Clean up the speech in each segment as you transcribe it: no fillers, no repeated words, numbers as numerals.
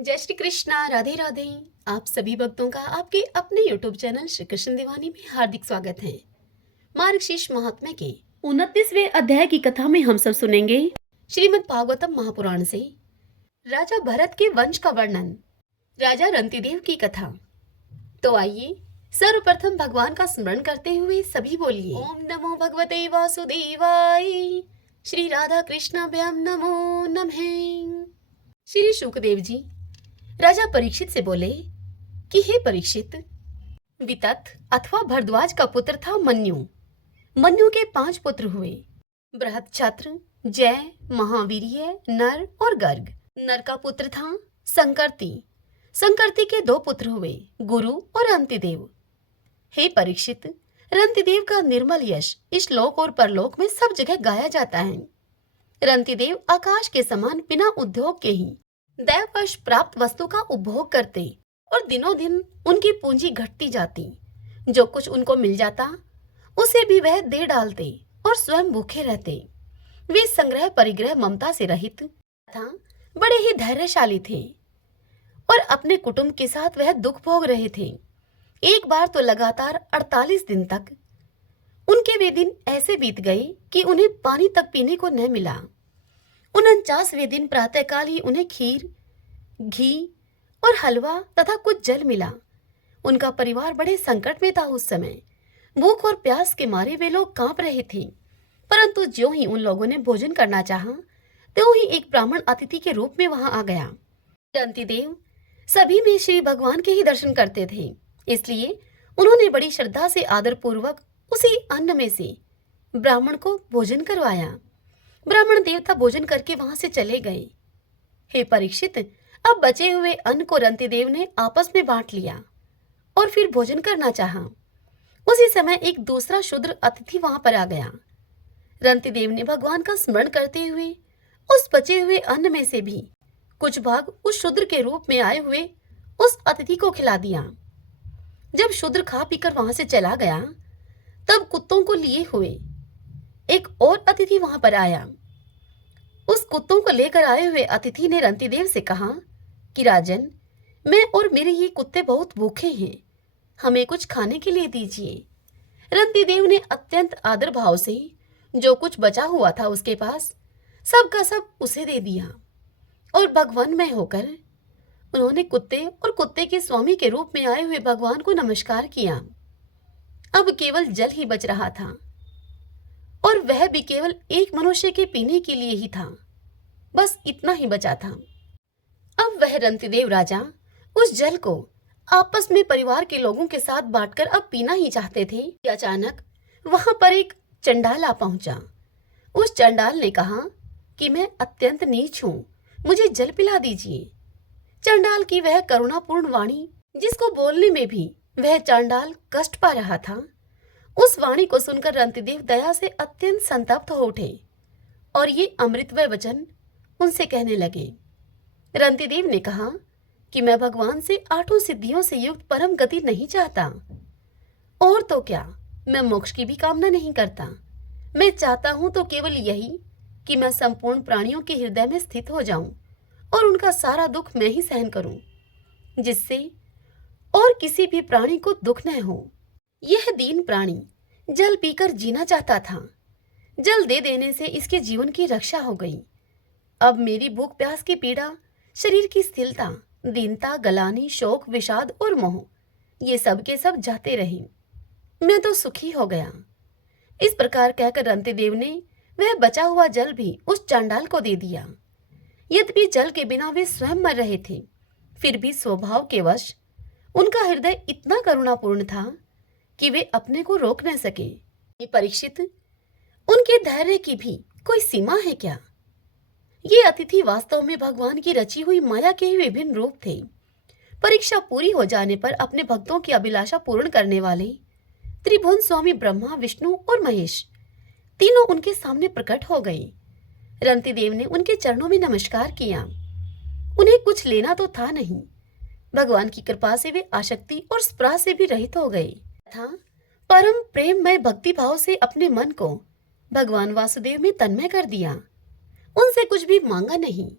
जय श्री कृष्णा, राधे राधे। आप सभी भक्तों का आपके अपने YouTube चैनल श्री कृष्ण दीवानी में हार्दिक स्वागत है। मार्गशीर्ष महात्म्य के 29वें अध्याय की कथा में हम सब सुनेंगे श्रीमद् भागवतम महापुराण से राजा भरत के वंश का वर्णन, राजा रंतिदेव की कथा। तो आइए सर्वप्रथम भगवान का स्मरण करते हुए सभी बोलिए ओम नमो भगवते वासुदेवाय। श्री राधा कृष्णाभ्याम नमो नमः। श्री शुकदेव जी राजा परीक्षित से बोले कि हे परीक्षित, वितत अथवा भरद्वाज का पुत्र था मन्यु। मन्यु के 5 पुत्र हुए, बृहत्छत्र, जय, महावीर्य, नर और गर्ग। नर का पुत्र था संकर्ति। संकर्ति के 2 पुत्र हुए, गुरु और रंतिदेव। हे परीक्षित, रंतिदेव का निर्मल यश इस लोक और परलोक में सब जगह गाया जाता है। रंतिदेव आकाश के समान बिना उद्योग के ही दैववश प्राप्त वस्तु का उपभोग करते और दिनों दिन उनकी पूंजी घटती जाती। जो कुछ उनको मिल जाता उसे भी वह दे डालते और स्वयं भूखे रहते। वे संग्रह परिग्रह ममता से रहित तथा बड़े ही धैर्यशाली थे और अपने कुटुंब के साथ वह दुख भोग रहे थे। एक बार तो लगातार 48 दिन तक उनके वे दिन ऐसे बीत गए कि उन्हें पानी तक पीने को न मिला। 49वें दिन प्रातःकाल ही उन्हें खीर, घी और हलवा तथा कुछ जल मिला। उनका परिवार बड़े संकट में था उस समय। भूख और प्यास के मारे वे लोग कांप रहे थे। परंतु ज्यों ही उन लोगों ने भोजन करना चाहा, त्यों ही एक ब्राह्मण अतिथि के रूप में वहां आ गया। रंतिदेव सभी में श्री भगवान के ही दर्शन करते थे, इसलिए उन्होंने बड़ी श्रद्धा से आदर पूर्वक उसी अन्न में से ब्राह्मण को भोजन करवाया। ब्राह्मण देवता भोजन करके वहां से चले गए। हे परीक्षित, अब बचे हुए अन्न को रंतिदेव ने आपस में बांट लिया और फिर भोजन करना चाहा। उसी समय एक दूसरा शूद्र अतिथि वहां पर आ गया। रंतिदेव ने भगवान का स्मरण करते हुए उस बचे हुए अन्न में से भी कुछ भाग उस शूद्र के रूप में आए हुए उस अतिथि को खिला दिया। जब शूद्र खा पीकर वहां से चला गया, तब कुत्तों को लिए हुए एक और अतिथि वहां पर आया। उस कुत्तों को लेकर आए हुए अतिथि ने रंतिदेव से कहा कि राजन, मैं और मेरे ये कुत्ते बहुत भूखे हैं, हमें कुछ खाने के लिए दीजिए। रंतिदेव ने अत्यंत आदर भाव से जो कुछ बचा हुआ था उसके पास सब का सब उसे दे दिया और भगवानमय होकर उन्होंने कुत्ते और कुत्ते के स्वामी के रूप में आए हुए भगवान को नमस्कार किया। अब केवल जल ही बच रहा था और वह भी केवल एक मनुष्य के पीने के लिए ही था। बस इतना ही बचा था। अब वह रंतिदेव राजा उस जल को आपस में परिवार के लोगों के साथ बांटकर अब पीना ही चाहते थे कि अचानक वहां पर एक चंडाल आ पहुंचा। उस चंडाल ने कहा कि मैं अत्यंत नीच हूं, मुझे जल पिला दीजिए। चंडाल की वह करुणापूर्ण वाणी, जिसको बोलने में भी वह चंडाल कष्ट पा रहा था, उस वाणी को सुनकर रंतिदेव दया से अत्यंत संतप्त हो उठे और ये अमृतमय वचन उनसे कहने लगे। रंतिदेव ने कहा कि मैं भगवान से 8 सिद्धियों से युक्त परम गति नहीं चाहता, और तो क्या, मैं मोक्ष की भी कामना नहीं करता। मैं चाहता हूं तो केवल यही कि मैं संपूर्ण प्राणियों के हृदय में स्थित हो जाऊं और उनका सारा दुख मैं ही सहन करूं, जिससे और किसी भी प्राणी को दुख न हो। यह दीन प्राणी जल पीकर जीना चाहता था। जल दे देने से इसके जीवन की रक्षा हो गई। अब मेरी भूख प्यास की पीड़ा, शरीर की स्थिरता, दीनता, गलानी, शोक, विषाद और मोह, ये सब के सब जाते रहे। मैं तो सुखी हो गया। इस प्रकार कहकर रंतिदेव ने वह बचा हुआ जल भी उस चांडाल को दे दिया। यद्यपि जल के बिना वे स्वयं मर रहे थे, फिर भी स्वभाव के वश उनका हृदय इतना करुणापूर्ण था कि वे अपने को रोक न सके। ये परीक्षित, उनके धैर्य की भी कोई सीमा है क्या? ये अतिथि वास्तव में भगवान की रची हुई माया के ही विभिन्न रूप थे। परीक्षा पूरी हो जाने पर अपने भक्तों की अभिलाषा पूर्ण करने वाले त्रिभुवन स्वामी ब्रह्मा, विष्णु और महेश तीनों उनके सामने प्रकट हो गए। रंतिदेव ने उनके चरणों में नमस्कार किया। उन्हें कुछ लेना तो था नहीं। भगवान की कृपा से वे आसक्ति और स्पृहा से भी रहित हो गए तथा परम प्रेममय भक्ति भाव से अपने मन को भगवान वासुदेव में तन्मय कर दिया। उनसे कुछ भी मांगा नहीं।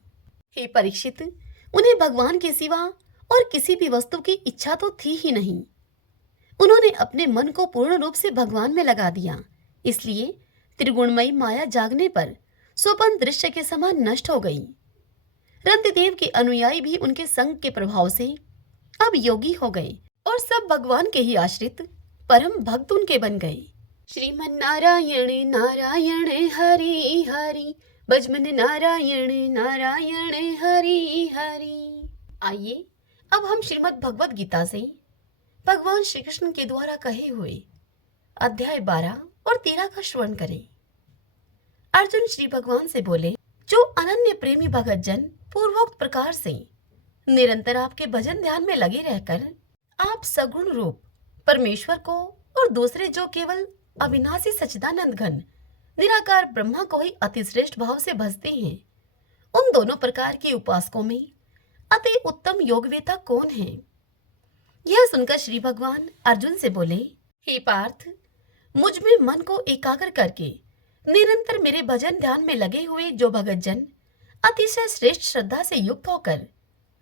हे परीक्षित, उन्हें भगवान के सिवा और किसी भी वस्तु की इच्छा तो थी ही नहीं। उन्होंने अपने मन को पूर्ण रूप से भगवान में लगा दिया, इसलिए त्रिगुणमयी माया जागने पर स्वप्न दृश्य के समान नष्ट हो गई। रंतिदेव के अनुयायी भी उनके संग के प्रभाव से अब योगी हो गए और सब भगवान के ही आश्रित परम भक्त उनके बन गए। श्रीमन नारायण नारायण हरि हरि, भजमन नारायण नारायण हरि हरि। आइए अब हम श्रीमद् भगवद गीता से भगवान श्री कृष्ण के द्वारा कहे हुए अध्याय 12 और 13 का श्रवण करें। अर्जुन श्री भगवान से बोले, जो अनन्य प्रेमी भगत जन पूर्वोक्त प्रकार से निरंतर आपके भजन ध्यान में लगे रहकर आप सगुण रूप परमेश्वर को और दूसरे जो केवल अविनाशी सच्चिदानंद घन निराकार ब्रह्मा को ही अति श्रेष्ठ भाव से भजते हैं, उन दोनों प्रकार के उपासकों में अति उत्तम योगवेता कौन है? यह सुनकर श्री भगवान अर्जुन से बोले, हे पार्थ, मुझ में मन को एकाग्र करके निरंतर मेरे भजन ध्यान में लगे हुए जो भगत जन अतिशय श्रेष्ठ श्रद्धा से युक्त होकर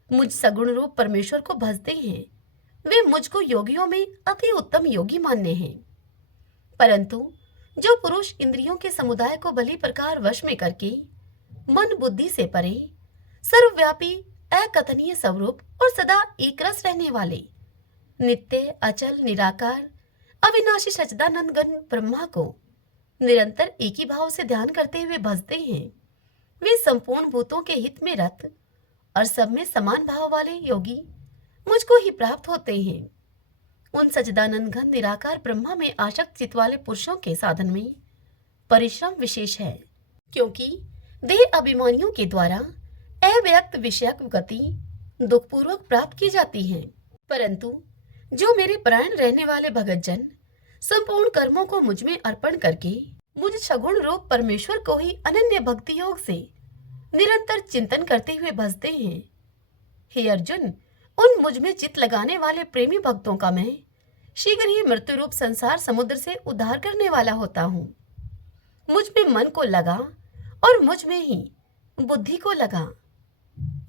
मुझ सगुण रूप परमेश्वर को भजते हैं, वे मुझको योगियों में अति उत्तम योगी मानने हैं। परंतु जो पुरुष इंद्रियों के समुदाय को भली प्रकार वश में करके मन बुद्धि से परे सर्वव्यापी अकथनीय स्वरूप और सदा एक रस रहने वाले नित्य अचल निराकार अविनाशी सच्चिदानंद घन ब्रह्मा को निरंतर एक ही भाव से ध्यान करते हुए भजते हैं, वे संपूर्ण भूतों के हित में रत और सब में समान भाव वाले योगी मुझको ही प्राप्त होते हैं। उन सच्चिदानंद घन निराकार ब्रह्मा में आसक्त चित्त वाले पुरुषों के साधन में परिश्रम विशेष है, क्योंकि देह अभिमानियों के द्वारा अव्यक्त विषयक गति दुखपूर्वक प्राप्त की जाती है। परंतु जो मेरे प्राण रहने वाले भगत जन संपूर्ण कर्मों को मुझ में अर्पण करके मुझ सगुण रूप परमेश्वर को ही अनन्य भक्ति योग से निरंतर चिंतन करते हुए भजते हैं, हे अर्जुन, उन मुझ में चित्त लगाने वाले प्रेमी भक्तों का मैं शीघ्र ही मृत्यु रूप संसार समुद्र से उद्धार करने वाला होता हूँ। मुझ में मन को लगा और मुझ में ही बुद्धि को लगा,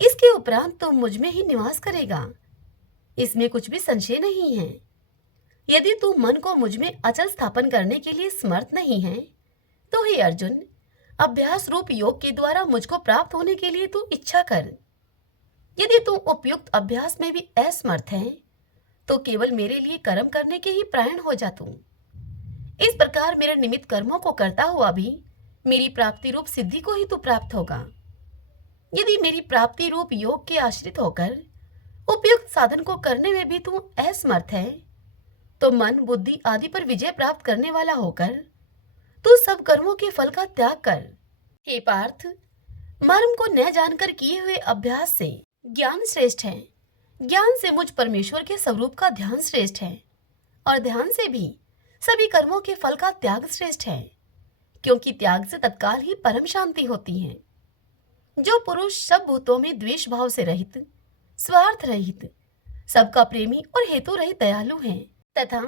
इसके उपरांत तो मुझ में ही निवास करेगा, इसमें कुछ भी संशय नहीं है। यदि तू मन को मुझ में अचल स्थापन करने के लिए समर्थ नहीं है, तो हे अर्जुन, अभ्यास रूप योग के द्वारा मुझको प्राप्त होने के लिए तू इच्छा कर। यदि तू उपयुक्त अभ्यास में भी असमर्थ है, तो केवल मेरे लिए कर्म करने के ही प्रायण हो जा तू। इस प्रकार मेरे निमित्त कर्मों को करता हुआ भी मेरी प्राप्ति रूप सिद्धि को ही तू प्राप्त होगा। यदि मेरी प्राप्ति रूप योग के आश्रित होकर उपयुक्त साधन को करने में भी तू असमर्थ है, तो मन बुद्धि आदि पर विजय प्राप्त करने वाला होकर तू सब कर्मों के फल का त्याग कर। हे पार्थ, मर्म को न जानकर किए हुए अभ्यास से ज्ञान श्रेष्ठ है, ज्ञान से मुझ परमेश्वर के स्वरूप का ध्यान श्रेष्ठ है, और ध्यान से भी सभी कर्मों के फल का त्याग श्रेष्ठ है, क्योंकि त्याग से तत्काल ही परम शांति होती है। जो पुरुष सब भूतों में द्वेष भाव से रहित, स्वार्थ रहित, सबका प्रेमी और हेतु रहित दयालु है, तथा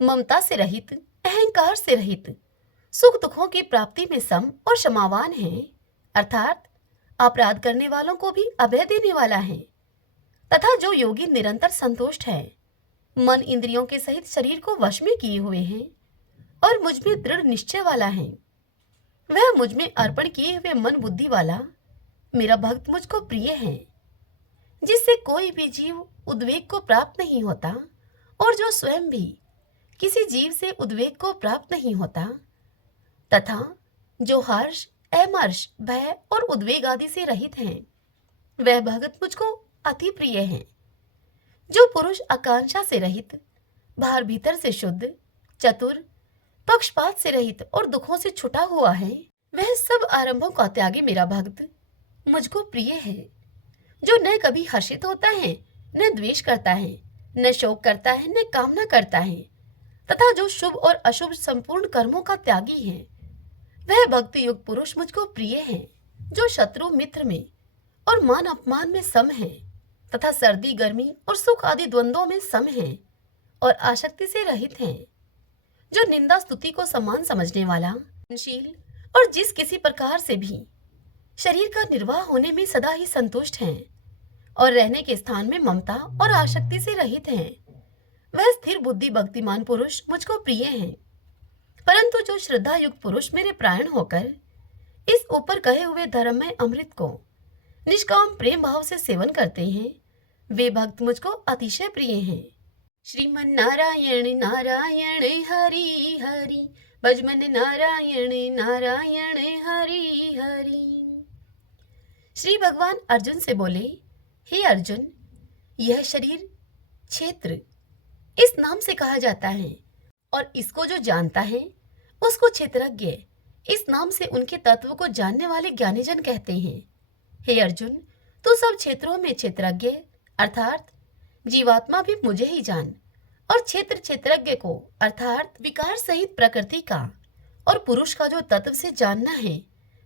ममता से रहित, अहंकार से रहित, सुख दुखों की प्राप्ति में सम और क्षमावान है, अर्थात अपराध करने वालों को भी अभय देने वाला है, तथा जो योगी निरंतर संतुष्ट है, मन इंद्रियों के सहित शरीर को वश में किए हुए हैं और मुझ में दृढ़ निश्चय वाला है, वह मुझ में अर्पण किए हुए मन बुद्धि वाला मेरा भक्त मुझको प्रिय है, जिससे कोई भी जीव उद्वेग को प्राप्त नहीं होता और जो स्वयं भी किसी जीव से उद्वेग को प्राप्त नहीं होता, तथा जो हर्ष अमर्ष भय और उद्वेग आदि से रहित हैं, वह भगत मुझको अति प्रिय है। जो पुरुष आकांक्षा से रहित, बाहर भीतर से शुद्ध, चतुर, पक्षपात से रहित और दुखों से छुटा हुआ है, वह सब आरंभों का त्यागी मेरा भक्त मुझको प्रिय है। जो न कभी हर्षित होता है, न द्वेष करता है, न शोक करता है, न कामना करता है, तथा जो शुभ और अशुभ संपूर्ण कर्मों का त्यागी है, वह भक्ति युक्त पुरुष मुझको प्रिय है। जो शत्रु मित्र में और मान अपमान में सम है, तथा सर्दी गर्मी और सुख आदि द्वंद्वों में सम है और आसक्ति से रहित है। जो निंदा स्तुति को समान समझने वाला, शील और जिस किसी प्रकार से भी शरीर का निर्वाह होने में सदा ही संतुष्ट हैं और रहने के स्थान में ममता और आसक्ति से रहित हैं। वह स्थिर बुद्धि भक्तिमान पुरुष मुझको प्रिय हैं। परंतु जो श्रद्धा युक्त पुरुष मेरे प्राण होकर इस ऊपर कहे हुए धर्म में अमृत को निष्काम प्रेम भाव से सेवन करते हैं, वे भक्त मुझको अतिशय प्रिय हैं। श्रीमन नारायण नारायण हरि हरि, भजमन नारायण नारायण हरि हरि। श्री भगवान अर्जुन से बोले, हे अर्जुन, यह शरीर क्षेत्र इस नाम से कहा जाता है और इसको जो जानता है उसको क्षेत्रज्ञ इस नाम से उनके तत्व को जानने वाले ज्ञानीजन कहते हैं। हे अर्जुन, तू सब क्षेत्रों में क्षेत्रज्ञ अर्थात जीवात्मा भी मुझे ही जान, और क्षेत्रज्ञ को अर्थात विकार सहित प्रकृति का और पुरुष का जो तत्व से जानना है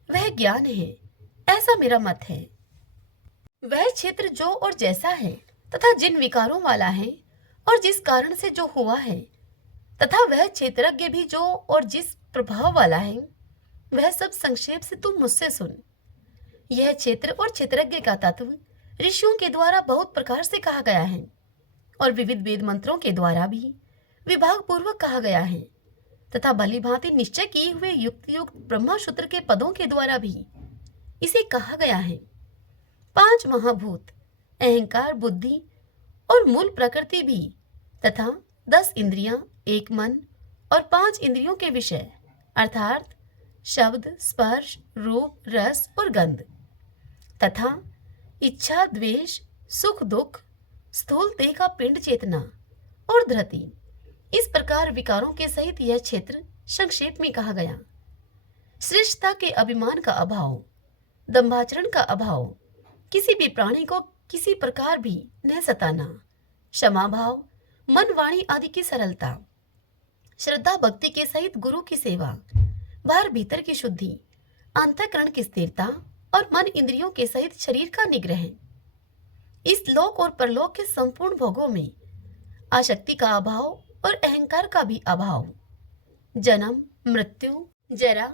वह ज्ञान है, ऐसा मेरा मत है। वह क्षेत्र जो और जैसा है तथा जिन विकारों वाला है और जिस कारण से जो हुआ है, तथा वह क्षेत्रज्ञ भी जो और जिस प्रभाव वाला है, वह सब संक्षेप से तुम मुझसे सुन। यह क्षेत्र और क्षेत्रज्ञ का तत्व ऋषियों के द्वारा बहुत प्रकार से कहा गया है और विविध वेद मंत्रों के द्वारा भी विभाग पूर्वक कहा गया है, तथा भली भांति निश्चय किए हुए युक्त युक्त ब्रह्मसूत्र के पदों के द्वारा भी इसे कहा गया है। 5 महाभूत अहंकार, बुद्धि और मूल प्रकृति भी, तथा 10 इंद्रियां, 1 मन और 5 इंद्रियों के विषय अर्थात शब्द, स्पर्श, रूप, रस और गंध, तथा इच्छा, द्वेष, सुख, दुख, स्थूल देह का पिंड चेतना और धृति, इस प्रकार विकारों के सहित यह क्षेत्र संक्षेप में कहा गया। श्रेष्ठता के अभिमान का अभाव, दंभाचरण का अभाव, किसी भी प्राणी को किसी प्रकार भी न सताना, क्षमा भाव, मन वाणी आदि की सरलता, श्रद्धा भक्ति के सहित गुरु की सेवा, बाहर भीतर की शुद्धि, अंतःकरण की स्थिरता और मन इंद्रियों के सहित शरीर का निग्रह, इस लोक और परलोक के संपूर्ण भोगों में आसक्ति का अभाव और अहंकार का भी अभाव, जन्म, मृत्यु, जरा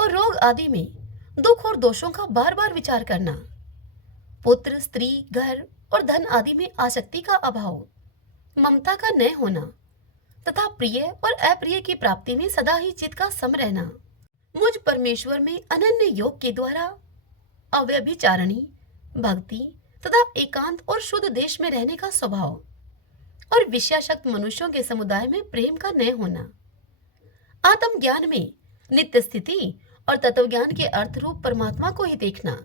और रोग आदि में दुख और दोषों का बार बार विचार करना, पुत्र, स्त्री, घर और धन आदि में आसक्ति का अभाव, ममता का न होना तथा प्रिय और अप्रिय की प्राप्ति में सदा ही चित्त का सम रहना, मुझ परमेश्वर में अनन्य योग के द्वारा अव्यभिचारिणी भक्ति तथा एकांत और शुद्ध देश में रहने का स्वभाव और विषयाशक्त मनुष्यों के समुदाय में प्रेम का न होना, आत्म ज्ञान में नित्य स्थिति और तत्व ज्ञान के अर्थ रूप परमात्मा को ही देखना,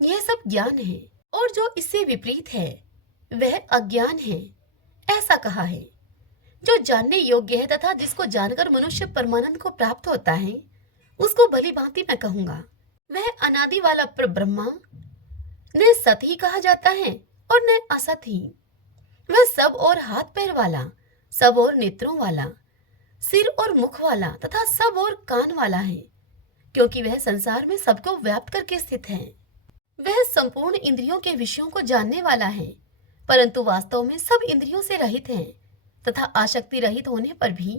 यह सब ज्ञान है, और जो इससे विपरीत है वह अज्ञान है, ऐसा कहा है। जो जानने योग्य है तथा जिसको जानकर मनुष्य परमानंद को प्राप्त होता है, उसको भली भांति मैं कहूंगा। वह अनादि वाला ब्रह्मा न सत ही कहा जाता है और न असत ही। वह सब और हाथ पैर वाला, सब और नेत्रों वाला, सिर और मुख वाला तथा सब और कान वाला है, क्योंकि वह संसार में सबको व्याप्त करके स्थित है। वह संपूर्ण इंद्रियों के विषयों को जानने वाला है, परंतु वास्तव में सब इंद्रियों से रहित है तथा आसक्ति रहित होने पर भी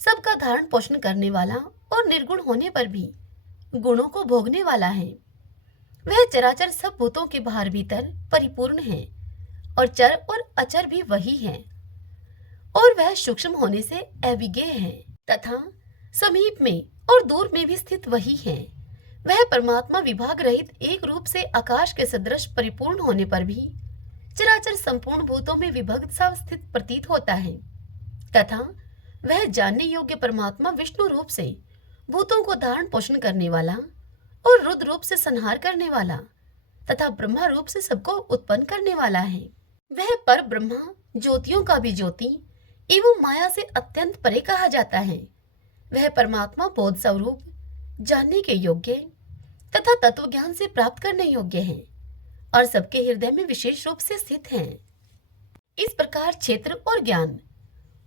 सबका धारण पोषण करने वाला और निर्गुण होने पर भी गुणों को भोगने वाला है। वह चराचर सब भूतों के बाहर भीतर परिपूर्ण है और चर और अचर भी वही है, और वह सूक्ष्म होने से अविज्ञेय है तथा समीप में और दूर में भी स्थित वही है। वह परमात्मा विभाग रहित एक रूप से आकाश के सदृश परिपूर्ण होने पर भी चराचर संपूर्ण भूतों में विभक्त सा स्थित प्रतीत होता है, तथा वह जानने योग्य परमात्मा विष्णु रूप से भूतों को धारण पोषण करने वाला और रुद्र रूप से संहार करने वाला तथा ब्रह्मा रूप से सबको उत्पन्न करने वाला है। वह पर ब्रह्मा ज्योतियों का भी ज्योति एवं माया से अत्यंत परे कहा जाता है। वह परमात्मा बोध स्वरूप, जानने के योग्य तथा तत्व ज्ञान से प्राप्त करने योग्य है और सबके हृदय में विशेष रूप से स्थित है। इस प्रकार क्षेत्र और ज्ञान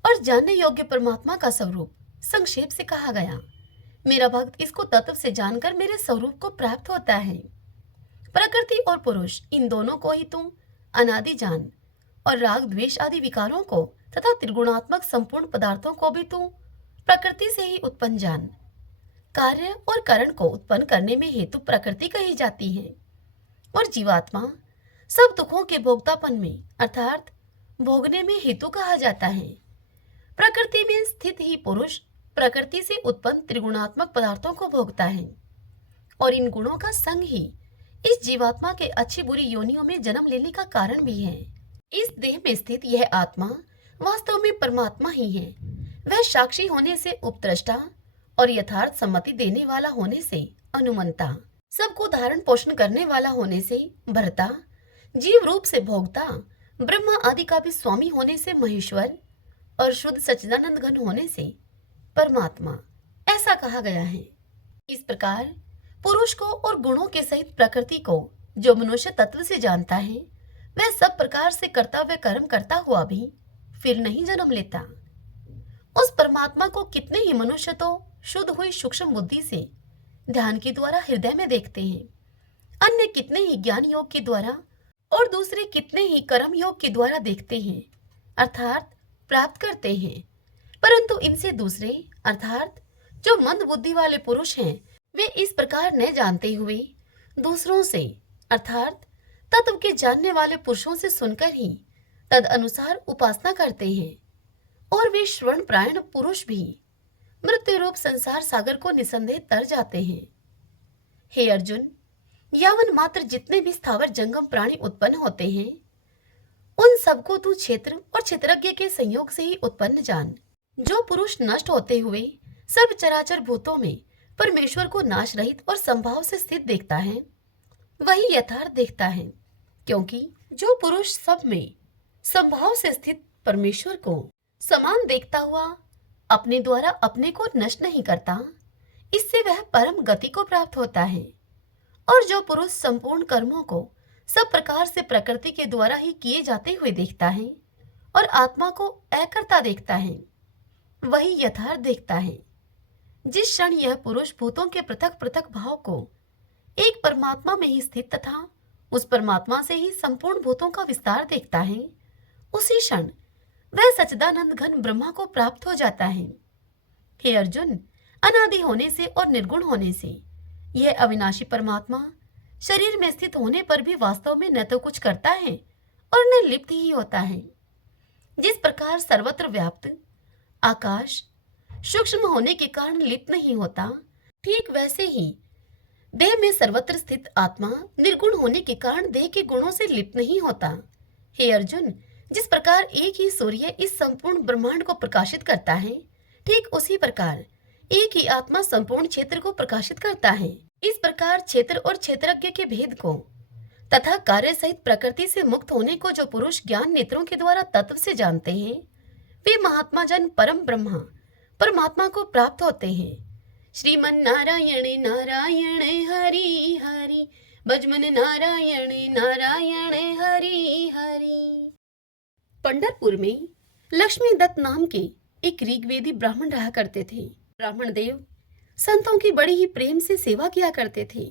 और जानने योग्य परमात्मा का स्वरूप संक्षेप से कहा गया। मेरा भक्त इसको तत्व से जानकर मेरे स्वरूप को प्राप्त होता है। प्रकृति और पुरुष इन दोनों को ही तुम अनादि जान, और राग द्वेष आदि विकारों को तथा त्रिगुणात्मक संपूर्ण पदार्थों को भी तुम प्रकृति से ही उत्पन्न जान। कार्य और कारण को उत्पन्न करने में हेतु प्रकृति कही जाती है, और जीवात्मा सब दुखों के भोक्तापन में अर्थात भोगने में हेतु कहा जाता है। प्रकृति में स्थित ही पुरुष प्रकृति से उत्पन्न त्रिगुणात्मक पदार्थों को भोगता है और इन गुणों का संग ही इस जीवात्मा के अच्छी बुरी योनियों में जन्म लेने का कारण भी है। इस देह में स्थित यह आत्मा वास्तव में परमात्मा ही है। वह साक्षी होने से उपद्रष्टा और यथार्थ सम्मति देने वाला होने से अनुमंता, सबको धारण पोषण करने वाला होने से भर्ता, जीव रूप से भोगता, ब्रह्मा आदि का भी स्वामी होने से महेश्वर और शुद्ध सच्चिदानंद घन होने से परमात्मा, ऐसा कहा गया है। इस प्रकार पुरुष को और गुणों के सहित प्रकृति को जो मनुष्य तत्व से जानता है, वह सब प्रकार से कर्तव्य कर्म करता हुआ भी फिर नहीं जन्म लेता। उस परमात्मा को कितने ही मनुष्य तो शुद्ध हुई सूक्ष्म बुद्धि से ध्यान के द्वारा हृदय में देखते हैं, अन्य कितने ही ज्ञान योग के द्वारा और दूसरे कितने ही कर्म योग के द्वारा देखते हैं अर्थात प्राप्त करते हैं। परंतु इनसे दूसरे अर्थात जो मंद बुद्धि वाले पुरुष हैं, वे इस प्रकार न जानते हुए दूसरों से अर्थात तत्व के जानने वाले पुरुषों से सुनकर ही तद अनुसार उपासना करते हैं और वे श्रवण प्रायण पुरुष भी मृत्यु रूप संसार सागर को निसंदेह तर जाते हैं। हे अर्जुन, यावन मात्र जितने भी स्थावर जंगम प्राणी उत्पन्न होते हैं, उन सबको तू क्षेत्र और क्षेत्रज्ञ के संयोग से ही उत्पन्न जान। जो पुरुष नष्ट होते हुए सर्व चराचर भूतों में परमेश्वर को नाश रहित और संभाव से स्थित देखता है, वही यथार्थ देखता है। क्योंकि जो पुरुष सब में संभाव से स्थित परमेश्वर को समान देखता हुआ अपने द्वारा अपने को नष्ट नहीं करता, इससे वह परम गति को प्राप्त होता है। और जो पुरुष संपूर्ण कर्मों को सब प्रकार से प्रकृति के द्वारा ही किए जाते हुए देखता है और आत्मा को अकर्ता देखता है, वही यथार्थ देखता है। जिस क्षण यह पुरुष भूतों के पृथक पृथक भाव को एक परमात्मा में ही स्थित तथा उस परमात्मा से ही संपूर्ण भूतों का विस्तार देखता है, उसी क्षण वह सच्चिदानंद घन ब्रह्मा को प्राप्त हो जाता है। हे अर्जुन, अनादि होने से और निर्गुण होने से यह अविनाशी परमात्मा शरीर में स्थित होने पर भी वास्तव में न तो कुछ करता है और न लिप्त ही होता है। जिस प्रकार सर्वत्र व्याप्त आकाश सूक्ष्म होने के कारण लिप्त नहीं होता, ठीक वैसे ही देह में सर्वत्र स्थित आत्मा निर्गुण होने के कारण देह के गुणों से लिप्त नहीं होता। हे अर्जुन, जिस प्रकार एक ही सूर्य इस संपूर्ण ब्रह्मांड को प्रकाशित करता है, ठीक उसी प्रकार एक ही आत्मा संपूर्ण क्षेत्र को प्रकाशित करता है। इस प्रकार क्षेत्र और क्षेत्रज्ञ के भेद को तथा कार्य सहित प्रकृति से मुक्त होने को जो पुरुष ज्ञान नेत्रों के द्वारा तत्व से जानते हैं, वे महात्मा जन परम ब्रह्मा परमात्मा को प्राप्त होते हैं। श्रीमन नारायण नारायण हरि हरि, भजमन नारायण नारायण हरि हरि। पंढरपुर में लक्ष्मी दत्त नाम के एक ऋग्वेदी ब्राह्मण रहा करते थे। ब्राह्मण देव संतों की बड़ी ही प्रेम से सेवा किया करते थे।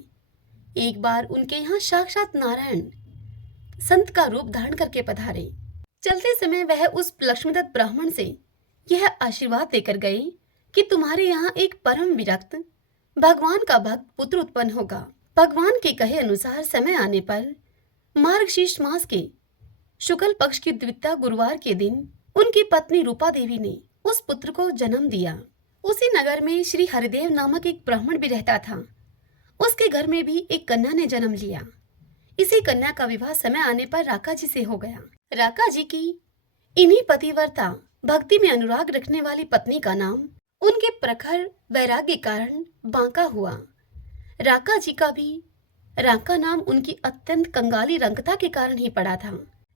एक बार उनके यहाँ साक्षात नारायण संत का रूप धारण करके पधारे। चलते समय वह उस लक्ष्मीदत्त ब्राह्मण से यह आशीर्वाद देकर गए कि तुम्हारे यहाँ एक परम विरक्त भगवान का भक्त पुत्र उत्पन्न होगा। भगवान के कहे अनुसार समय आने पर मार्गशीर्ष मास के शुक्ल पक्ष की द्वितीया गुरुवार के दिन उनकी पत्नी रूपा देवी ने उस पुत्र को जन्म दिया। उसी नगर में श्री हरिदेव नामक एक ब्राह्मण भी रहता था। उसके घर में भी एक कन्या ने जन्म लिया। इसी कन्या का विवाह समय आने पर राका जी से हो गया। राका जी की इन्हीं पतिव्रता भक्ति में अनुराग रखने वाली पत्नी का नाम उनके प्रखर वैराग्य कारण बांका हुआ। राका जी का भी राका नाम उनकी अत्यंत कंगाली रंगता के कारण ही पड़ा था।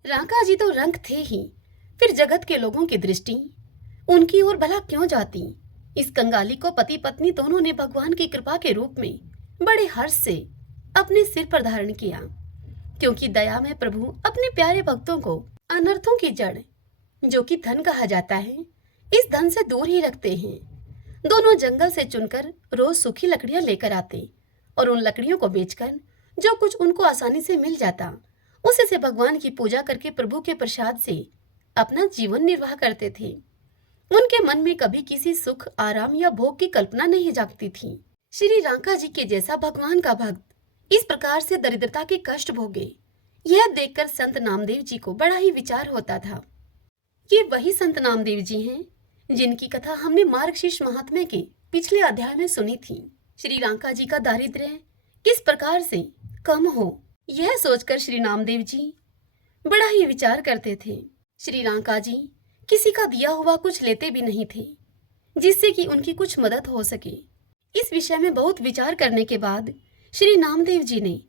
राका जी तो रंग थे ही, फिर जगत के लोगों की दृष्टि उनकी ओर भला क्यों जाती। इस कंगाली को पति पत्नी दोनों ने भगवान की कृपा के रूप में बड़े हर्ष से अपने सिर पर धारण किया, क्योंकि दया में प्रभु अपने प्यारे भक्तों को अनर्थों की जड़ जो कि धन कहा जाता है, इस धन से दूर ही रखते हैं। दोनों जंगल से चुनकर रोज सूखी लकड़ियां लेकर आते और उन लकड़ियों को बेचकर जो कुछ उनको आसानी से मिल जाता, उसी से भगवान की पूजा करके प्रभु के प्रसाद से अपना जीवन निर्वाह करते थे। उनके मन में कभी किसी सुख, आराम या भोग की कल्पना नहीं जागती थी। श्री राका जी के जैसा भगवान का भक्त इस प्रकार से दरिद्रता के कष्ट भोगे, यह देखकर संत नामदेव जी को बड़ा ही विचार होता था। ये वही संत नामदेव जी हैं जिनकी कथा हमने मार्गशीर्ष महात्म्य के पिछले अध्याय में सुनी थी। श्री रांका जी का दारिद्र्य किस प्रकार से कम हो, यह सोचकर श्री नामदेव जी बड़ा ही विचार करते थे। श्री रांका जी किसी का दिया हुआ कुछ लेते भी नहीं थे, जिससे कि उनकी कुछ मदद हो सके। इस विषय में बहुत विचार करने के बाद श्री नामदेव जी ने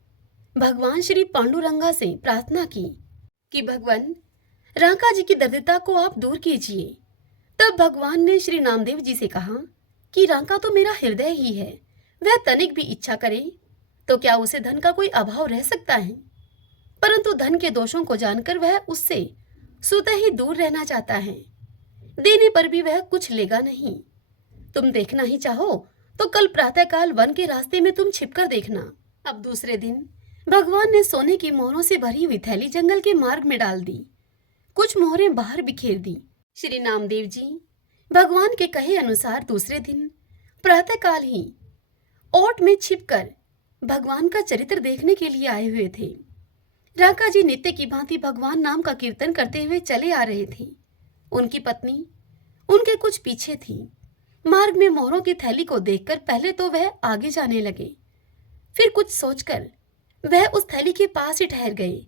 भगवान श्री पांडुरंगा से प्रार्थना की कि भगवान, रांका जी की दरिद्रता को आप दूर कीजिए। तब भगवान ने श्री नामदेव जी से कहा कि रांका तो मेरा हृदय ही है, वह तनिक भी इच्छा करे तो क्या उसे धन का कोई अभाव रह सकता है? परंतु धन के दोषों को जानकर वह उससे स्वतः ही दूर रहना चाहता है। देने पर भी वह कुछ लेगा नहीं। तुम देखना ही चाहो तो कल प्रातःकाल वन के रास्ते में तुम छिपकर देखना। अब दूसरे दिन भगवान ने सोने की मोहरों से भरी हुई थैली जंगल के मार्ग में डाल दी। कुछ मोहरें बाहर बिखेर दी। श्री नामदेव जी भगवान के कहे अनुसार दूसरे दिन प्रातःकाल ही ओट में छिपकर भगवान का चरित्र देखने के लिए आए हुए थे। रांका जी नित्य की भांति भगवान नाम का कीर्तन करते हुए चले आ रहे थे। उनकी पत्नी उनके कुछ पीछे थी। मार्ग में मोहरों की थैली को देखकर पहले तो वह आगे जाने लगे, फिर कुछ सोचकर वह उस थैली के पास ही ठहर गए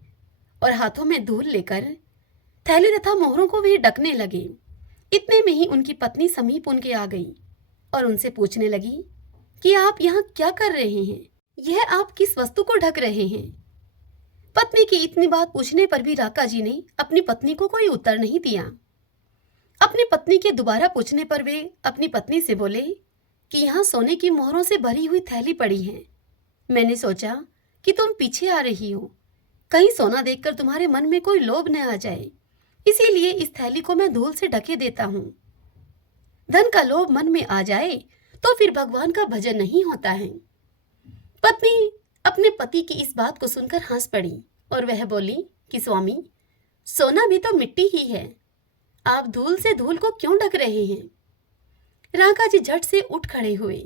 और हाथों में धूल लेकर थैली तथा मोहरों को भी ढकने लगे। इतने में ही उनकी पत्नी समीप उनके आ गई और उनसे पूछने लगी कि आप यहाँ क्या कर रहे हैं? यह आप किस वस्तु को ढक रहे हैं? पत्नी की इतनी बात पूछने पर भी रांका जी ने अपनी पत्नी को कोई उत्तर नहीं दिया। अपनी पत्नी के दोबारा पूछने पर वे अपनी पत्नी से बोले कि यहाँ सोने की मोहरों से भरी हुई थैली पड़ी है। मैंने सोचा कि तुम पीछे आ रही हो, कहीं सोना देखकर तुम्हारे मन में कोई लोभ न आ जाए, इसीलिए इस थैली को मैं धूल से ढके देता हूँ। धन का लोभ मन में आ जाए तो फिर भगवान का भजन नहीं होता है। पत्नी अपने पति की इस बात को सुनकर हंस पड़ी और वह बोली कि स्वामी, सोना भी तो मिट्टी ही है, आप धूल से धूल को क्यों ढक रहे हैं? रांका जी झट से उठ खड़े हुए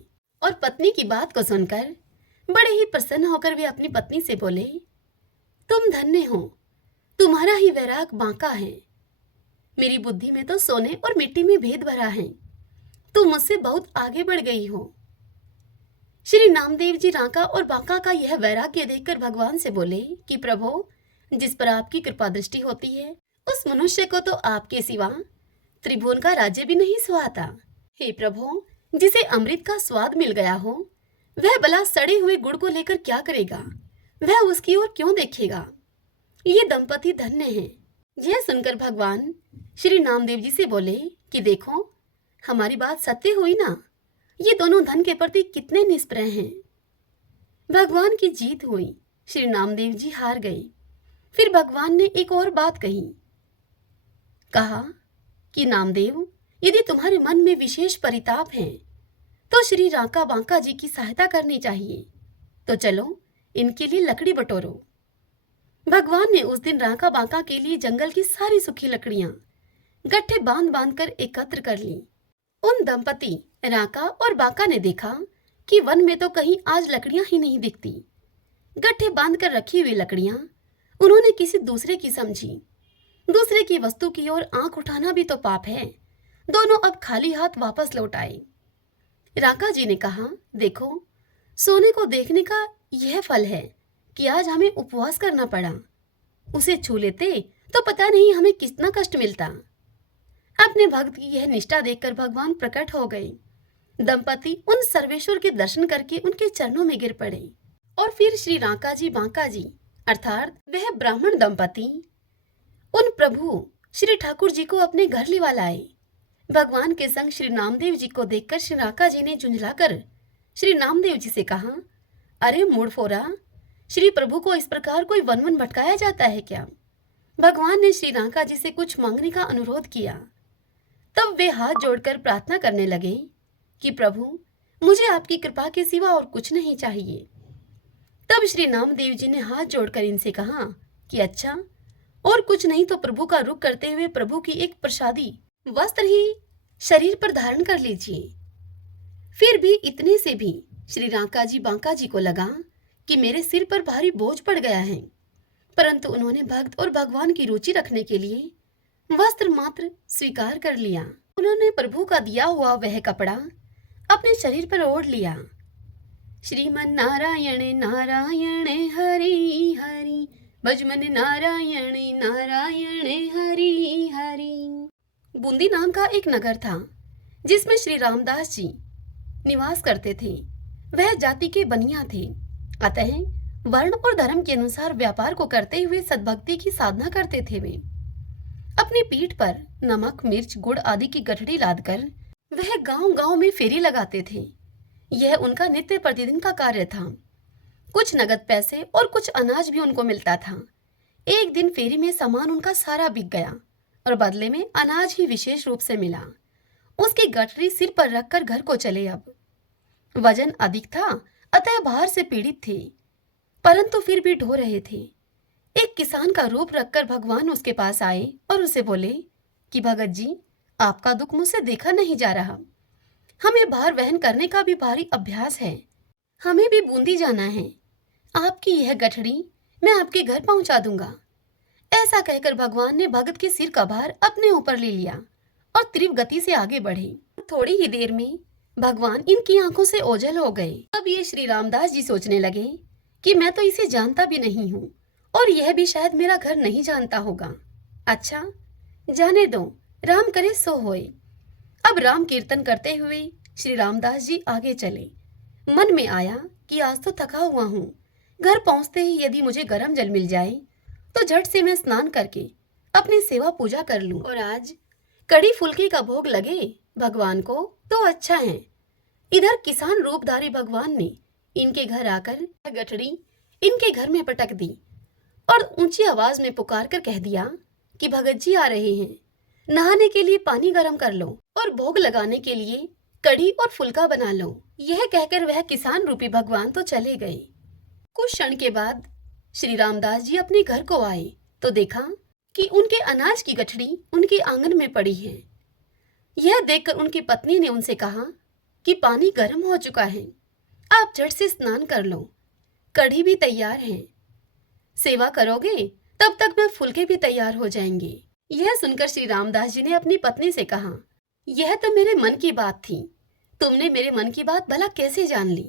और पत्नी की बात को सुनकर बड़े ही प्रसन्न होकर वे अपनी पत्नी से बोले, तुम धन्य हो, तुम्हारा ही वैराग बांका है। मेरी बुद्धि में तो सोने और मिट्टी में भेद भरा है, तुम मुझसे बहुत आगे बढ़ गई हो। श्री नामदेव जी रांका और बांका का यह वैराग्य देखकर भगवान से बोले कि प्रभु, जिस पर आपकी कृपा दृष्टि होती है उस मनुष्य को तो आपके सिवा त्रिभुवन का राज्य भी नहीं सुहाता। हे प्रभु, जिसे अमृत का स्वाद मिल गया हो वह भला सड़े हुए गुड़ को लेकर क्या करेगा? वह उसकी ओर क्यों देखेगा? ये दंपति धन्य हैं। यह सुनकर भगवान श्री नामदेव जी से बोले कि देखो, हमारी बात सत्य हुई ना? ये दोनों धन के प्रति कितने निष्प्रह हैं। भगवान की जीत हुई, श्री नामदेव जी हार गए। फिर भगवान ने एक और बात कही, कहा कि नामदेव, यदि तुम्हारे मन में विशेष परिताप है तो श्री रांका बांका जी की सहायता करनी चाहिए। तो चलो इनके लिए लकड़ी बटोरो। भगवान ने उस दिन रांका बांका के लिए जंगल की सारी सूखी लकड़ियां गट्ठे बांध बांध कर एकत्र कर ली। उन दंपति रांका और बांका ने देखा कि वन में तो कहीं आज लकड़ियां ही नहीं दिखती। गट्ठे बांध कर रखी हुई लकड़ियां उन्होंने किसी दूसरे की समझी। दूसरे की वस्तु की ओर आंख उठाना भी तो पाप है। दोनों अब खाली हाथ वापस लौट आए। रांका जी ने कहा, देखो, सोने को देखने का यह फल है कि आज हमें उपवास करना पड़ा। उसे छू लेते तो पता नहीं हमें कितना कष्ट मिलता। अपने भक्त की यह निष्ठा देखकर भगवान प्रकट हो गए। दंपति उन सर्वेश्वर के दर्शन करके उनके चरणों में गिर पड़े और फिर श्री रांका जी बांका जी अर्थात वह ब्राह्मण दंपति उन प्रभु श्री ठाकुर जी को अपने घर लिवा लाए। भगवान के संग श्री नामदेव जी को देखकर श्री रांका जी ने झुंझलाकर श्री नामदेव जी से कहा, अरे मूढ़फोरा, श्री प्रभु को इस प्रकार कोई वन वन भटकाया जाता है क्या? भगवान ने श्री रांका जी से कुछ मांगने का अनुरोध किया। तब वे हाथ जोड़कर प्रार्थना करने लगे कि प्रभु, मुझे आपकी कृपा के सिवा और कुछ नहीं चाहिए। तब श्री नामदेव जी ने हाथ जोड़कर इनसे कहा कि अच्छा, और कुछ नहीं तो प्रभु का रुख करते हुए प्रभु की एक प्रसादी वस्त्र ही शरीर पर धारण कर लीजिए। फिर भी इतने से भी श्री रांका जी बांका जी को लगा कि मेरे सिर पर भारी बोझ पड़ गया है। परंतु उन्होंने भक्त और भगवान की रुचि रखने के लिए वस्त्र मात्र स्वीकार कर लिया। उन्होंने प्रभु का दिया हुआ वह कपड़ा अपने शरीर पर ओढ़ लिया। श्रीमन नारायण नारायण हरि हरि, भजमन नारायण नारायण हरि हरि। बूंदी नाम का एक नगर था जिसमें श्री रामदास जी निवास करते थे। वह जाति के बनिया थे, अतः वर्ण और धर्म के अनुसार व्यापार को करते हुए सद्भक्ति की साधना करते थे। वे अपनी पीठ पर नमक मिर्च गुड़ आदि की गठड़ी लादकर वह गांव-गांव में फेरी लगाते थे। यह उनका नित्य प्रतिदिन का कार्य था। कुछ नगद पैसे और कुछ अनाज भी उनको मिलता था। एक दिन फेरी में सामान उनका सारा बिक गया और बदले में अनाज ही विशेष रूप से मिला। उसकी गठरी सिर पर रखकर घर को चले। अब वजन अधिक था, अतः बाहर से पीड़ित थे, परंतु फिर भी ढो रहे थे। एक किसान का रूप रखकर भगवान उसके पास आए और उसे बोले कि भगत जी, आपका दुख मुझसे देखा नहीं जा रहा। हमें भार वहन करने का भी भारी अभ्यास है। हमें भी बूंदी जाना है। आपकी यह गठड़ी मैं आपके घर पहुंचा दूंगा। ऐसा कहकर भगवान ने भगत के सिर का भार अपने ऊपर ले लिया और तीव्र गति से आगे बढ़े। थोड़ी ही देर में भगवान इनकी आंखों से ओझल हो गए। अब ये श्री रामदास जी सोचने लगे कि मैं तो इसे जानता भी नहीं हूँ और यह भी शायद मेरा घर नहीं जानता होगा। अच्छा, जाने दो, राम करे सो होए। अब राम कीर्तन करते हुए श्री रामदास जी आगे चले। मन में आया कि आज तो थका हुआ हूँ, घर पहुँचते ही यदि मुझे गर्म जल मिल जाए तो झट से मैं स्नान करके अपनी सेवा पूजा कर लूं। और आज कड़ी फुल्की का भोग लगे भगवान को तो अच्छा है। इधर किसान रूपधारी भगवान ने इनके घर आकर गठड़ी इनके घर में पटक दी और ऊंची आवाज में पुकार कर कह दिया कि भगत जी आ रहे हैं, नहाने के लिए पानी गर्म कर लो और भोग लगाने के लिए कड़ी और फुल्का बना लो। यह कहकर वह किसान रूपी भगवान तो चले गए। कुछ क्षण के बाद श्री रामदास जी अपने घर को आए तो देखा कि उनके अनाज की गठड़ी उनके आंगन में पड़ी है। यह देखकर उनकी पत्नी ने उनसे कहा कि पानी गर्म हो चुका है, आप झट से स्नान कर लो, कढ़ी भी तैयार है, सेवा करोगे तब तक मैं फुलके भी तैयार हो जाएंगे। यह सुनकर श्री रामदास जी ने अपनी पत्नी से कहा, यह तो मेरे मन की बात थी, तुमने मेरे मन की बात भला कैसे जान ली?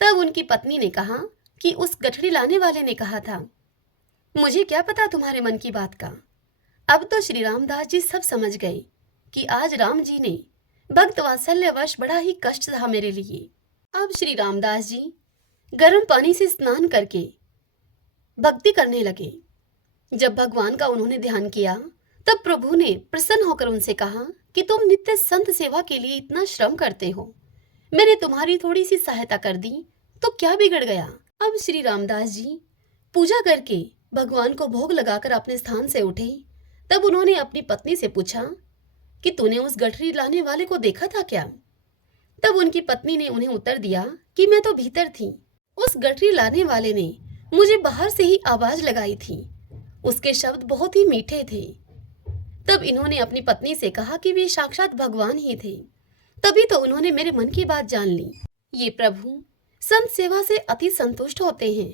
तब उनकी पत्नी ने कहा कि उस गठड़ी लाने वाले ने कहा था। मुझे क्या पता तुम्हारे मन की बात का। अब तो श्री रामदास जी सब समझ गए कि आज राम जी ने भक्त वात्सल्यवश बड़ा ही कष्ट सहा मेरे लिए। अब श्री रामदास जी गर्म पानी से स्नान करके भक्ति करने लगे। जब भगवान का उन्होंने ध्यान किया तब प्रभु ने प्रसन्न होकर उनसे कहा कि तुम नित्य संत सेवा के लिए इतना श्रम करते हो, मैंने तुम्हारी थोड़ी सी सहायता कर दी तो क्या बिगड़ गया। अब श्री रामदास जी पूजा करके भगवान को भोग लगाकर अपने स्थान से उठे। तब उन्होंने अपनी पत्नी से पूछा कि तूने उस गठरी लाने वाले को देखा था क्या? तब उनकी पत्नी ने उन्हें उत्तर दिया कि मैं तो भीतर थी, उस गठरी लाने वाले ने मुझे बाहर से ही आवाज लगाई थी, उसके शब्द बहुत ही मीठे थे। तब इन्होंने अपनी पत्नी से कहा कि वे साक्षात भगवान ही थे। तभी तो उन्होंने मेरे मन की बात जान ली। ये प्रभु संत सेवा से अति संतुष्ट होते हैं।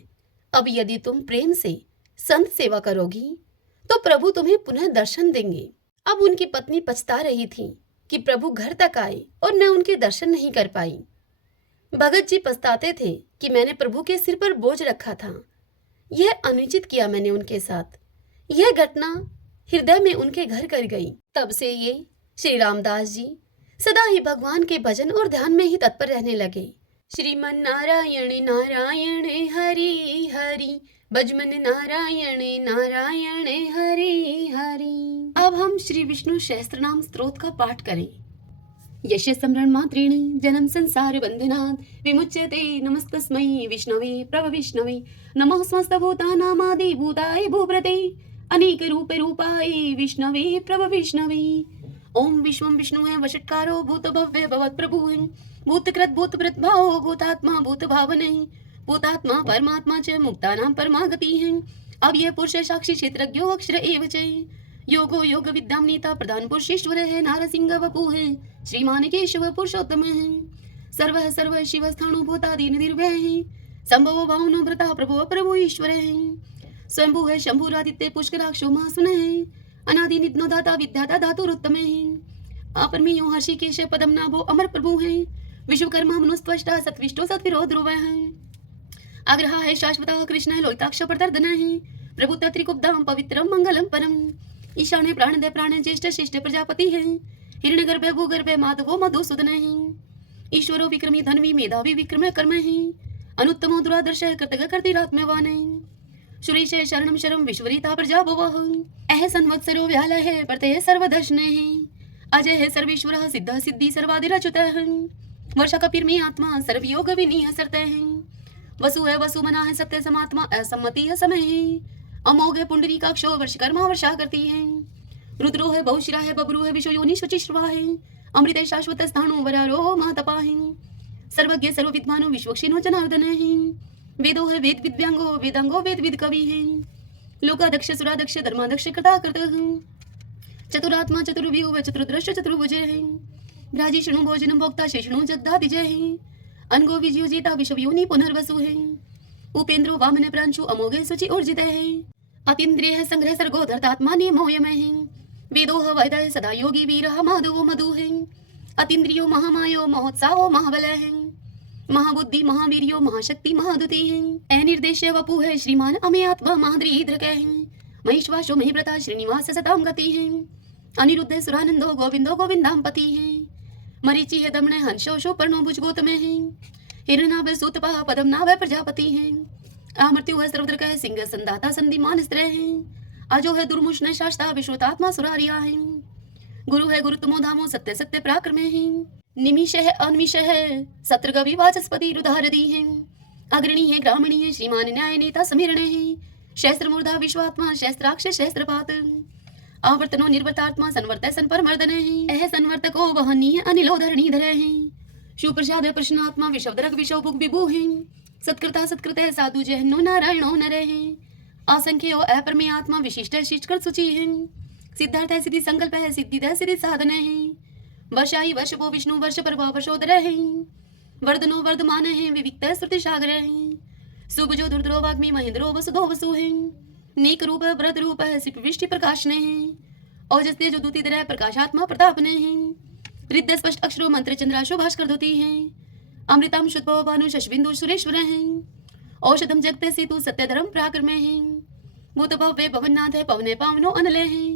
अब यदि तुम प्रेम से संत सेवा करोगी तो प्रभु तुम्हें पुनः दर्शन देंगे। अब उनकी पत्नी पछता रही थी कि प्रभु घर तक आए और मैं उनके दर्शन नहीं कर पाई। भगत जी पछताते थे कि मैंने प्रभु के सिर पर बोझ रखा था, यह अनुचित किया मैंने उनके साथ। यह घटना हृदय में उनके घर कर गई। तब से ये श्री रामदास जी सदा ही भगवान के भजन और ध्यान में ही तत्पर रहने लगे। श्रीमन नारायण नारायण हरि हरि, भजमन नारायण नारायण हरि हरि। अब हम श्री विष्णु सहस्त्रनाम स्तोत्र का पाठ करें। यश स्मरण मात्रेण जन्म संसार बंधनात् विमुच्यते, नमस्तस्मै विष्णवे प्रभ विष्णवे, नमः समस्त भूतानामादि भूताय भूभृते, अनेक रूप रूपाय विष्णवे प्रभ विष्णवे। ओम विश्वं विष्णु है वषट्कारो भूत भव्य भवत् प्रभु है, भूतकृत भूतभृत भावो भूतात्मा भूत भावने, भूतात्मा परमात्मा च मुक्तानां परमागति है। अब यह पुरुष साक्षी क्षेत्रज्ञो अक्षर एव च, योगो योग विद्याम नीता प्रधान पुरुषेश्वर है, नारसिंह वपु है, श्रीमान केशव पुरुषोत्तम है, सर्व सर्व शिव स्थाणु भूतादि निर्भय है, संभव भावनो भ्रता प्रभु प्रभु ईश्वर है। स्वयंभू है शंभुरादित्य पुष्कराक्षो महासुन है, अनादि नित्नो दाता विद्याता धातुरुत्तम है, अपरमेयो हर्षिकेश पदम नाभो अमर प्रभु है, विश्वकर्मा मनुस्त्वष्टा सत्विष्टो सत्विरो ध्रुव है, आग्रह है शाश्वत कृष्ण लोहिताक्ष प्रदर्दन है, प्रभुत्व त्रिकुब्धाम पवित्रम मंगलम परम, ईशान प्राणदय प्राण ज्येष्ठ श्रेष्ठ प्रजापति है, हिरण्यगर्भ भूगर्भ माधवो मधुसूदन है, ईश्वरो विक्रमी धनवी मेधावी विक्रम कर्म है, अनुत्तमो दुरादर्श कृतज्ञ कर्तिरात्म्यवान है, सुरेश शरणम शरम विश्वरीता प्रजा भवः, अह संवत्सरो व्याल है प्रत्यय सर्वदर्शन है, अजय है सर्वेश्वर सिद्ध सिद्धि सर्वादिरच्युत है, वर्ष कपिर्मी आत्मा सर्वयोग विनीय सरते है, वसु है वसु मना है सत्य समात्मा असम्मति है समय है, अमोघ है पुंडरीकाक्षो वर्षकर्मा वर्षा करती है, रुद्रो है बहुशिरा है बब्रू है विश्व योनि शुचिश्रवा है, अमृत शाश्वत स्थाणु वरारो महातपा है, सर्वज्ञ सर्वविद्वानो विश्वक्षिणो जनार्दन है, वेदो है वेद विद्यांगो वेदांगो वेद विद कवि है, लोकादक्ष सुरादक्ष धर्मादक्ष कृता कृत है, चतुरात्मा चतुर्व्यूह चतुर्दृश्य चतुर्भुज है, भ्राजिष्णु भोजन भोक्ता शेषणु जगदादिजय है, अनगो विजयोजिता विश्वयोनि पुनर्वसु है, उपेंद्रो वामन प्रांशु अमोघे सुचि ऊर्जित है, अतीन्द्रिय है संग्रह सर्गो धर्तात्मा नियमोयम है, वेदो वैद है सदा योगी वीर माधवो मधु है, अतीन्द्रियो महामायो महोत्साहो महाबल है, महाबुद्धि महावीर्यो महाशक्ति महादुति है, अनिर्देश्य वपु है श्रीमान अमे आत्मा महाद्रीद्रक है, महिश्वासो महिव्रता श्रीनिवास सताम गति है, अनिरुद्ध सुरानंदो गोविंदो गोविंदाम पति है, मरीचि है दमन हंसो शोपर्णो भुजगोतम है, हिरणाभ सूतपा पदम नाभ प्रजापति है, अमृत्यु है सर्वद्रक है सिंह संदाता संधिमान स्त्र है, अजो है दुर्मुष्ण शास्ता विश्वतात्मा सुरारिया है, गुरु है गुरुतमो धामो सत्य सत्य पराक्रम है, निमिष है अनिमिष है सत्रगवि वाचस्पति रुधारदी है, अग्रणी है ग्रामणी है श्रीमान न्याय नेता समीरण है, शस्त्र मूर्धा विश्वात्मा शस्त्राक्ष शस्त्रपात, आवर्तनो निर्वर्तात्मा संवर्त संपरमर्दन है, अह संवर्तको वहनीय अनिलो धरणीधर है, सुप्रसाद प्रश्नात्मा विश्वदरक विश्व भुग विभु है, सत्कृता सत्कृत साधु जहनो नारायणो नर है, असंख्यो अपरमे आत्मा विशिष्ट शिष्टकृत सूचि है, सिद्धार्थ है सिद्धि संकल्प है सिद्धि दय सिद्धि साधन है, वर्षाई वर्षभो विष्णु वर्ष प्रभा वर्षोदर है, वर्धनो वर्धमान है विविक्त श्रुति सागर है, सुभजो दुर्द्रो वाग्मी महेंद्रो वसुधो वसु है, नीक रूप व्रत रूप है सिप विष्टि प्रकाश ने है, औजस्ते जो दूती तरह प्रकाशात्मा प्रताप ने है, रिद्ध स्पष्ट अक्षरो मंत्र चंद्राशो भास्कर दूती है, अमृतम शुद्ध भानु शशबिंदु सुरेश्वर है, औषधम जगते सेतु सत्य धर्म पराक्रम है, भूत भव्य भवननाथ है पवने पावनो अनल है,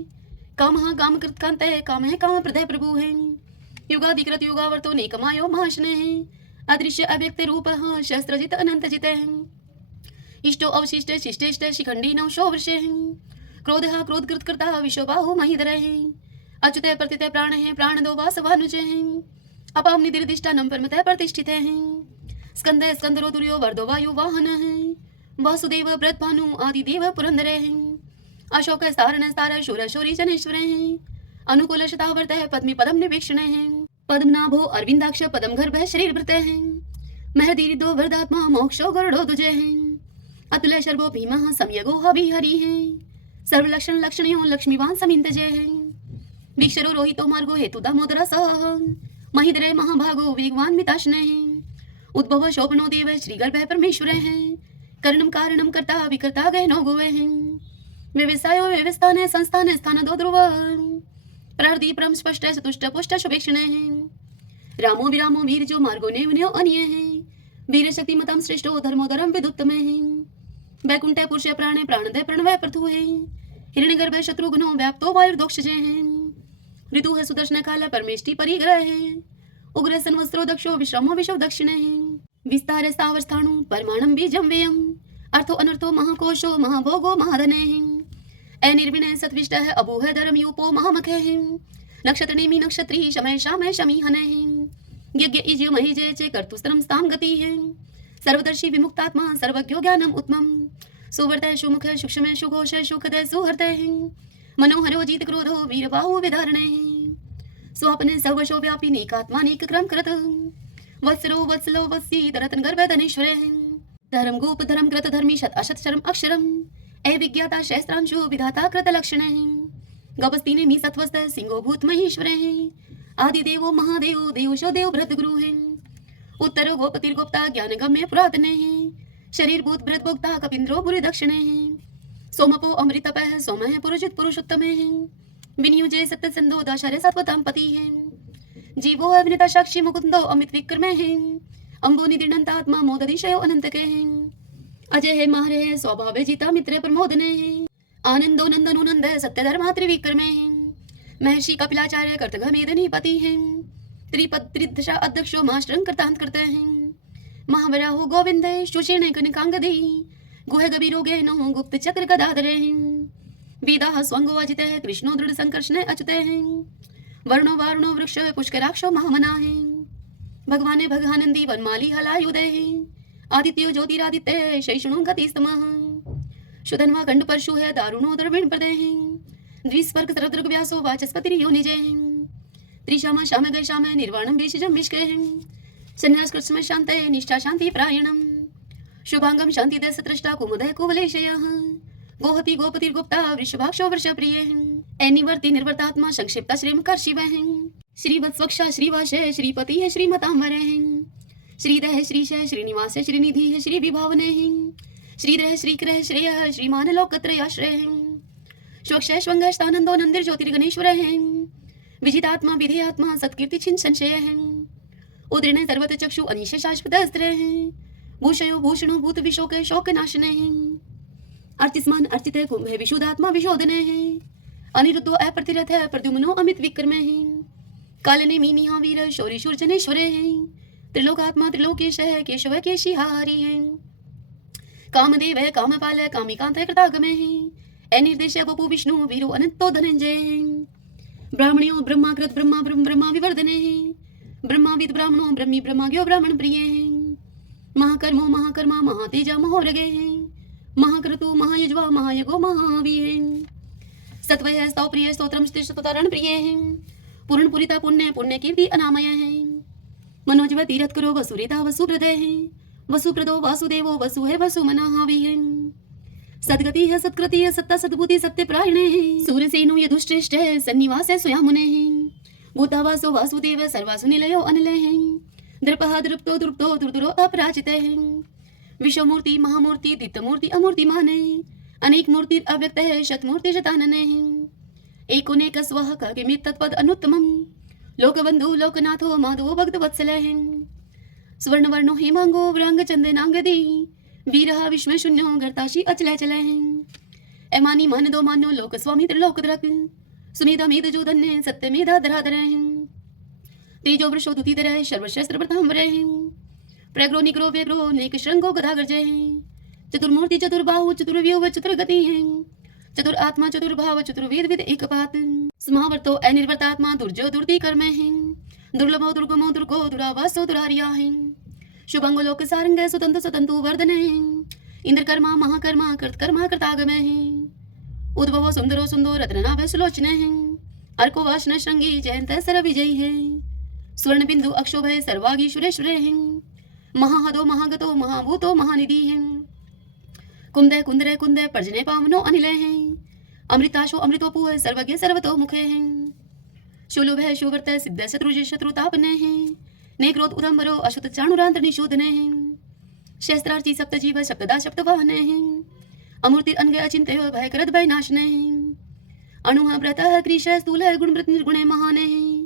काम काम कृत कांत है काम है काम प्रदय प्रभु है, युगाधिकृत युगावर्तो नेकमायो महाशन है, अदृश्य अव्यक्त रूप शस्त्रजित अनंत जित है, इष्टो अवशिष्ट शिष्टेष्ट शिखंडी नवशो वर्ष है, क्रोध क्रोध कृत करता विश्वबाहु महिधर है, अच्युत प्रतित प्राण है प्राण दो वासवानुज है, अपाम निदिर्दिष्टानम परमतः प्रतिष्ठित है, स्कंद स्कंदरो तुर्यो वर्धो वायु वाहन है, वासुदेव व्रत भानु आदि देव पुरंदर है, अशोक सारण सार शूर शौरी जनेश्वर है, अनुकूल शतावर्त है पद्मी पदम निवेक्षण है, पद्मनाभो अरविंदाक्ष पदम गर्भ शरीर व्रत है, महदीरिदो वरदात्मा मोक्षो गरुड़ो दुजय है, अतुल शर्वो भीमः संयगो हवि हरि है, सर्वलक्षण लक्षणयो लक्ष्मीवान समिंत जय है, वीक्षरो रोहितो मार्गो हेतु दामोदर सह, महिद्रय महाभागो वेगवान मिताशन है, उद्भव शोभनो देव श्रीगर्भ परमेश्वर है, कर्णम कारणम कर्ता विकर्ता गहनो गोवे है, व्यवसायो व्यवस्थान संस्थान स्थान दो ध्रुव, प्रहृदि परम स्पष्ट चतुष्ट पुष्ट शुभेक्षण है, रामो विरामो वीर जो मार्गो नेवन्यो अन्य है, वीर शक्ति मतम श्रेष्ठो धर्मोधरम विदुत्तम है, वैकुंठ पुरुष प्राणे प्राणदय प्रणवय प्रथु है, हिरण्यगर्भ शत्रुघ्नो व्याप्तो वायुर्दोक्ष जय है, ऋतु है सुदर्शन काल परमेष्टि परिग्रह है, उग्र संवस्त्रो दक्षो विश्रमो विश्व दक्षिण है, विस्तार स्थावर स्थाणु परमाणम बीजम व्ययम, अर्थो अनर्थो महाकोशो महाभोगो महाधन है, अनिर्विणय सत्विष्ट है अभू है धर्म यूपो महामख है, नक्षत्र नेमि नक्षत्री शमय शामय शमीहन है, यज्ञ इज महि जय चे कर्तुस्त्रम स्थाम गति है, सर्वदर्शी विमुक्तात्मा सर्वज्ञो ज्ञानम उत्तमम, सुवर्त सुमुख सूक्ष्म सुघोष सुखद सुहृत है, मनोहरो जीत क्रोधो वीरबाहु विधारण है, स्वप्न सर्वशो व्यापी नेकात्मा नेक क्रम कृत, वत्सरो वत्सलो वत्सी तरतन गर्भ धनेश्वर है, धर्म गोप धर्म कृत धर्मी शत अशत शरम अक्षरम, अविज्ञाता शस्त्रांशो विधाता कृत लक्षण है, गपस्तीने मी सत्वस्त सिंहो भूत महेश्वर है, आदि देवो महादेव देवशो देव भ्रत गुरु है, उत्तर गोपतिर गोप्ता ज्ञान गम्य पुरातन है, शरीर भूत भ्रत भोक्ता कपिंद्रो बुरी दक्षिण है, सोमपो अमृतपः सोमः पुरुषित पुरुषोत्तमे विनियुजे सत्य सिंधु दाशरे सत्वताम पति है जीवो अभिनेता साक्षी मुकुंदो अमित विक्रमे है अंबो निदिनंतात्मा मोददिशयो अनंत के है अजय है माहरे है स्वभाव जीता मित्र प्रमोदने है आनंदो नंदनो नंद सत्य धर्मा त्रिविक्रमे है महर्षि कपिलाचार्य कर्तघ मेदनी पति है त्रिपद त्रिदशा अध्यक्षो मास्टरं करतांत करते हैं महावराहो गोविंदे सुशीर्णे कनिकांगदी गुह गभीरोगे नो गुप्त चक्र गदाधरे वेदा स्वंगो अजिते कृष्णो दृढ़ संकर्षणे अचुते हैं वर्णो वारुणो वृक्ष पुष्कराक्षो महामना है भगवाने भगानंदी वनमाली हलायुदे आदित्यो ज्योतिरादित्य शैषणो गति स्तमः शुधन्वा खंड परशु है दारुणो द्रविण प्रदे द्विस्वर्ग सरदृग व्यासो वाचस्पति योनिजे त्रिशाम शाम गय शाम निर्वाणम बीजम विष्के संन्यास कृष्ण शांत निष्ठा शांति प्रायणम शुभांगम शांति दस त्रष्टा कुमुदय कुवलेशयः गोहति गोपति गुप्ता वृषभाक्षो वृष प्रिय एनिवर्ति निर्वर्तात्मा संक्षिप्ता श्रीमकर शिव है श्रीवत्स्वक्षा श्रीवास श्रीपति है श्रीमतांबर है श्रीदह श्रीश श्रीनिवास श्रीनिधि है श्री विभावने है श्रीरह श्रीक्रह श्रेय श्रीमान लोकत्रयाश्रय है स्वक्ष स्वंग स्थानंदो नंदिर ज्योतिर्गणेश्वर है विजितात्मा विधेयात्मा सत्कीर्ति छिन संशय है उदृण सर्वत चक्षु अनिश शाश्वत अस्त्र है भूषयो भूषणो भूत विशोक शोक नाशने है अर्चिस्मान अर्चित कुंभ विशुद्धात्मा विशोधने है अनिरुद्धो अप्रतिरथ प्रद्युम्नो अमित विक्रमे है कालने मीनिहा वीर शौरी शूर्जनेश्वरे है त्रिलोकात्मा त्रिलोकेश है केशव केशिहारी है कामदेव है कामपाल कामिकांत कृतागमे है अनिर्देश गोपु विष्णु वीरो अनंतो धनंजय है ब्राह्मणियो ब्रह्माकृत ब्रह्मा ब्रह्म ब्रह्मा विवर्धने है ब्रह्माविद ब्राह्मणो ब्रह्मी ब्रह्माज्ञो ब्राह्मण प्रिय है महाकर्मो महाकर्मा महातेजा महोरगे है महाक्रतु महायुज्वा महायगो महावीर सत्वय स्तोप्रिय स्तोत्रम स्तुतारण प्रिय है पूर्ण पुरिता पुण्य पुण्य कीर्ति अनामय है मनोजव तीरथ करो वसुरेता वसुप्रदय है वसुप्रदो वासुदेवो वसु है वसु मनाहावी है सदगति है सत्कृति है सत्ता सद्बुद्धि सत्य प्रायणे है सूर्यसेनो यदुश्रेष्ठ है सन्निवास है स्वयामुने है भूतावासो वासुदेव सर्वासु निलयो अनिलय है द्रपहा द्रुप्तो द्रुप्तो दुर्दुरो अपराजित है विश्वमूर्ति महामूर्ति दीप्तमूर्ति अमूर्तिमान है अनेक मूर्ति अव्यक्त है शतमूर्ति शतानन है एकोनेक स्वः किमित तत्पद अनुत्तमम लोकबंधु लोकनाथो माधवो भक्त वत्सल है स्वर्ण वर्णो हेमांगो व्रांग चंदनांगदी वीरहा विश्व शून्यो गर्ताशी अचल चल है एमानी मान दो मानो लोक स्वामी त्रिलोक द्रक सुमेधा मेध जो धन्य सत्य मेधा धराधर है तेजो वृषो दुतिधर है सर्वशस्त्र प्रतांबर है प्रग्रो निग्रो व्यग्रो नेक श्रृंगो गदागर्जय है चतुर्मूर्ति चतुर्बाहु चतुर्व्यूह चतुर्गति है चतुर आत्मा चतुर्भाव चतुर्वेद विद एकपात समावर्तो अनिर्वर्तात्मा दुर्जो दुर्ति कर्म है दुर्लभो दुर्गमो दुर्गो दुरावासो दुरारिया है शुभंगो लोक सारंग सुतंतु सुतंतु वर्धन है इंद्र कर्मा महाकर्मा कृतकर्मा कृतागम है उद्भवो सुंदरो सुंदो रत्ननाभ सुलोचन है अर्को वासना श्रृंगी जयंत सर विजयी है स्वर्ण बिंदु अक्षोभय सर्वागी सुरेश्वर है महाहदो महागतो महाभूतो महानिधि है कुंदय कुंदरय कुंदय पर्जने पावनो अनिलय है अमृताशो अमृतोपु है सर्वज्ञ सर्वतो मुखे है शुलुभ है शुवर्त सिद्ध शत्रुज शत्रुतापने है नेक्रोध उदंबरो अशुत चाणुरांत निशोधने है शस्त्रार्ची सप्तजीव सप्तदा सप्तवाहने है अमूर्ति अनग अचिंत्य भयकरद भय नाशने है अणुः व्रतः क्रीश स्थूल गुणवृत निर्गुणे महाने है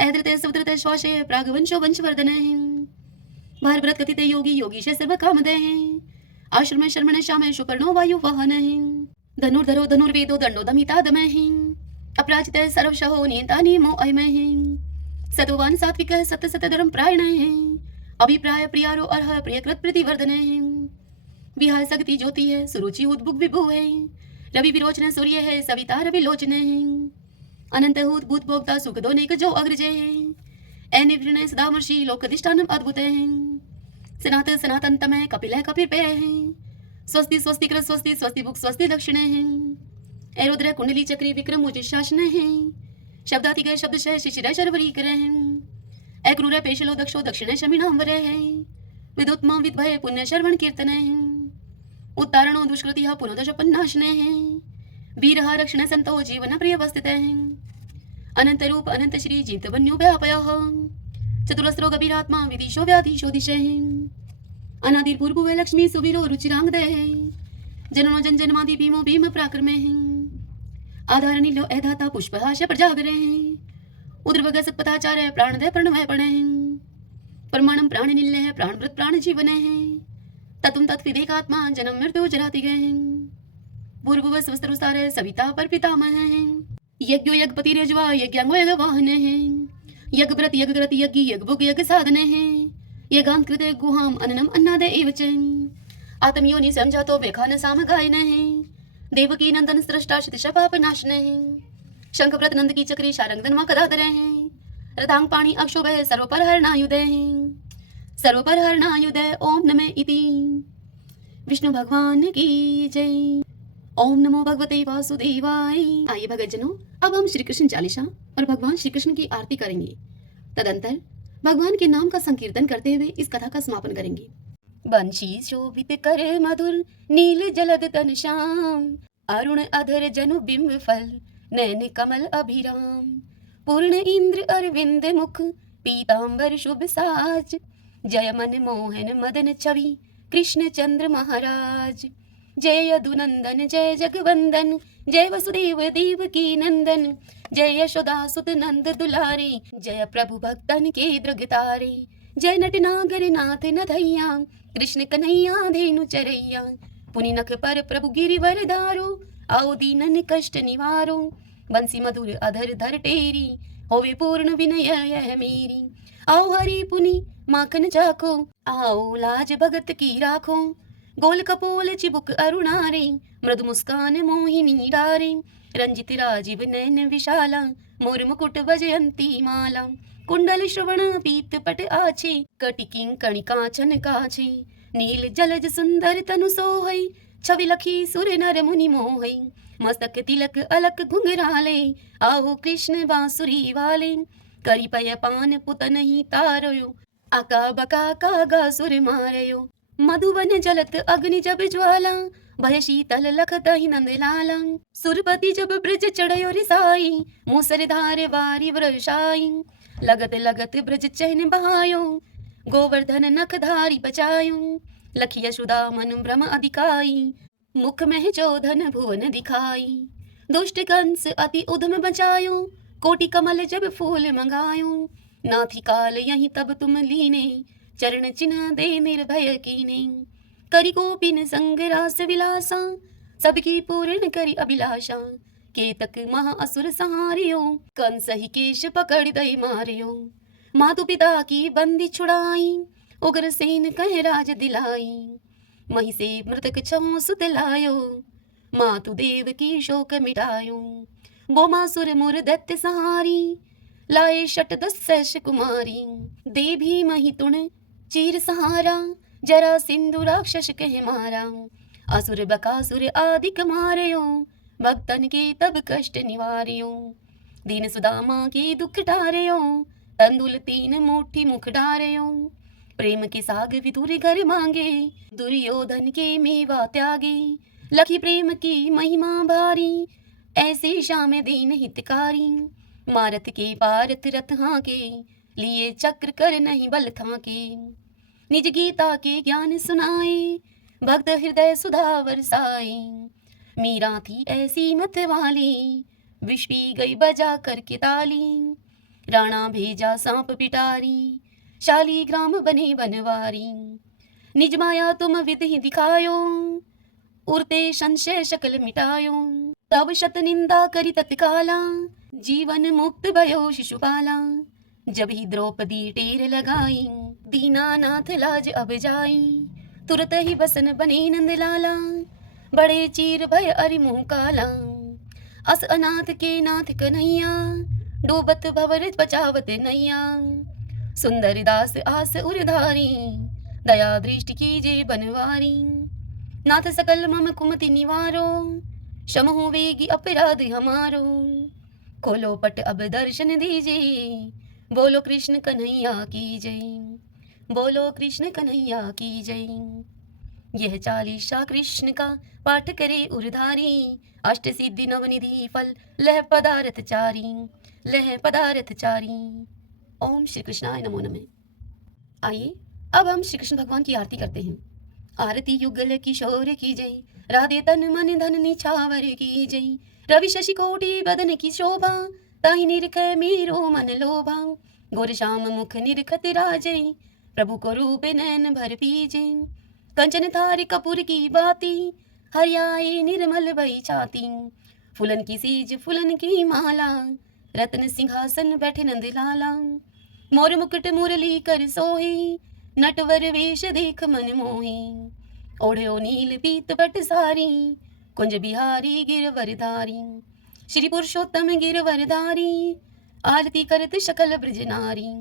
ऐद्रते सवद्रते श्वासे प्रागवंशो वंशवर्धने है भारव्रत कथिते योगी योगीश सर्व कामदय है आश्रम शर्मण श्याम शुपर्णो वायु वाहन है धनुर्धरो धनुर्वेदो दंडो दमिता दमय है अपराजित सर्वशहो नियंता नियमो अयमय है सतोवान सात्विक सत्य सत्य धर्म प्रायण है अभिप्राय प्रियारो अर्ह प्रियकृत प्रतिवर्धन है विहाय सगति ज्योति है सुरुचि उद्भुग विभु है रवि विरोचन सूर्य है सविता रवि लोचन है अनंत हूत भूत भोक्ता सुख दोनेक जो अग्रजय है अनिवृण सदामर्षि लोकधिष्ठानम अद्भुत है सनात सनातन तमय कपिल है कपिल पेय है स्वस्ति स्वस्ति कृत स्वस्ति स्वस्ति भुक स्वस्ति दक्षिण है रुद्र कुंडली चक्री विक्रम मुझ शासन है शब्दाति गए शब्द शह शिशिर शर्वरी करे है क्रूर पेशलो दक्षो दक्षिण शमिनांबर है विदुत्मा विद्भय पुण्य शर्वण कीर्तन है उत्तारणो दुष्कृति पुनोदशपन्नाशने है वीर रक्षण संतो जीवन प्रिय वस्थित है अनंत रूप अनंत श्री जीत वन्यो व्यापय चतुरस्रो गभीरात्मा विदिशो व्याधीशो दिशे अनादिर पूर्व लक्ष्मी सुवीरो रुचिरांगदय जननो जन जन्मादि भीमो भीम पराक्रमे आधार नीलो ऐधाता पुष्पहास प्रजागरे उद्रवग सत्पथाचार्य प्राणदय प्रणवय पणे परमाणम प्राण निल्य प्राणव्रत प्राण जीवने ततुम तत्विदेकात्मा जन्म मृत्यु जराति गए पूर्व स्वस्त्र सविता पर पितामह यज्ञो यज्ञपति रेजवा यज्ञांगो यज्ञ वाहन यज्ञ व्रत यज्ञ ग्रत यज्ञ यज्ञ भोग यज्ञ साधने यज्ञांत कृत गुहाम अन्नम अन्नाद एव च आत्मयोनि समझातो वेखान साम गायन देवकी नंदन सृष्टा शतश पाप नाशन शंखव्रत नंद की चक्री शारंगदन मा कदाधर रतांग पाणी अक्षोभ सर्वपर हरणायुधे सर्वपर हरणायुधे ओम नमः इति। विष्णु भगवान की जय। ओम नमो भगवते वासुदेवाय। आइए भगतजनों, अब हम श्री कृष्ण चालीसा और भगवान श्री कृष्ण की आरती करेंगे। तदंतर भगवान के नाम का संकीर्तन करते हुए इस कथा का समापन करेंगे। बंशी शोभित कर मधुर नील जलद तन श्याम अरुण अधर जनु बिंब फल नैन कमल अभिराम पूर्ण इंद्र अरविंद मुख पीतांबर शुभ साज जय मन मोहन मदन छवि कृष्ण चंद्र महाराज जय यदुनंदन जय जगवंदन जय वसुदेव देव की नंदन जय यशोदा सुत नंद दुलारे जय प्रभु भक्तन के दृगतारे जय नटनागर नाथ नथैया कृष्ण कन्हैया धेनु चरैया पुनि नख पर प्रभु गिरिवर धारो आओ दीनन कष्ट निवारो बंसी मधुर अधर धर टेरी होवे पूर्ण विनय यह मेरी आओ हरि पुनि माखन चाखो आओ लाज भगत की राखो गोल कपोल चिबुक अरुणारे मृदु मुस्कान मोहिनी डारे रंजित राजीव नयन विशाला मोर मुकुट वजयंती माला कुंडल श्रवण पीत पट आछे कटिकिं कणिका छन काछे नील जलज सुंदर तनु सोहै छवि लखी सुर नर मुनि मोहै मस्तक तिलक अलक घुंघराले आओ कृष्ण बांसुरी वाले करी पय पान पुत नहीं तारयो आका बका कागा सुर मारयो मधुवन जलत अग्नि जब ज्वाला भय शीतल लखत ही नंदलाला सुरपति जब ब्रज चढ़यो रिसाई मूसर धार वारी वृषाई लगत लगत ब्रज चहन बहायो गोवर्धन नख धारी बचायो लखी यशोदा मन भ्रम अधिकाई मुख में चोधन भुवन दिखाई दुष्ट कंस अति उधम बचायो कोटि कमल जब फूल मंगायो नाथी काल यही तब तुम लीने चरण चिन्ह दे निर्भय कीने करी गोपिन संग रास विलासा सबकी पूर्ण करी अभिलाषा केतक महा असुर सहारियो कंस ही केश पकड़ दई मारियो मातु पिता की बंदी छुड़ाई उग्र सेन कह राज दिलाई मही से मृतक छो सुत लायो मातु देव की शोक मिटायो बोमासुर मुर दैत्य सहारी लाए शट दस कुमारी दे भी मही तुण चीर सहारा जरा सिंधु राक्षस कह मारा असुर बकासुर आदिक मारयो भक्तन के तब कष्ट निवार्यो दीन सुदामा के दुख टारयो तंदुल तीन मुट्ठी मुख डारयो प्रेम के साग विदुर घर मांगे दुर्योधन के मेवा त्यागे लखी प्रेम की महिमा भारी ऐसे श्याम दीन हितकारी मारत के पारथ रथ हाके लिए चक्र कर नहीं बल थाके निज गीता के ज्ञान सुनाए भक्त हृदय सुधा बरसाए मीरा थी ऐसी मत वाली विष पी गई बजा करके ताली राणा भेजा सांप पिटारी शाली ग्राम बने बनवारी निज माया तुम विधि दिखायो उड़ते संशय शकल मिटायो तब शत निंदा करी तत्काला जीवन मुक्त भयो शिशुपाला जब ही द्रौपदी टेर लगाई दीनानाथ लाज अब जाई तुरत ही बसन बने नंदलाला बड़े चीर भय अरि मुँह काला अस अनाथ के नाथ कन्हैया डूबत भवर बचावत नैया सुंदर दास आस उरधारी दया दृष्टि कीजे बनवारी नाथ सकल मम कुमति निवारो क्षमहु वेगी अपराध हमारो खोलो पट अब दर्शन दीजिए बोलो कृष्ण कन्हैया की जय बोलो कृष्ण कन्हैया की जय। यह चालीसा कृष्ण का पाठ करे उर्धारी अष्ट सिद्धि नवनिधि फल लह पदार्थ चारी। ओम श्री कृष्णाय नमो नमः। आइए अब हम श्री कृष्ण भगवान की आरती करते हैं। आरती युगल किशोर की जय, राधे तन मन धन निछावर की जय। रवि शशि कोटि बदन की शोभा, ताहि निरख मेरो मन लोभा। गोर श्याम मुख निरखत राजै, प्रभु को रूप नैन भर पीजे। कंचन थार कपूर की बाती, हरियाए निर्मल भई छाती। फूलन की सीज फूलन की माला, रत्न सिंहासन बैठे नंद लाला। मोर मुकुट मुरली कर सोहे, नटवर वेश देख मन मोहे। ओढ़ो नील पीत पट सारी, कुंज बिहारी गिरवरधारी। श्री पुरुषोत्तम गिरवरधारी, आरती करत सकल ब्रज नारी।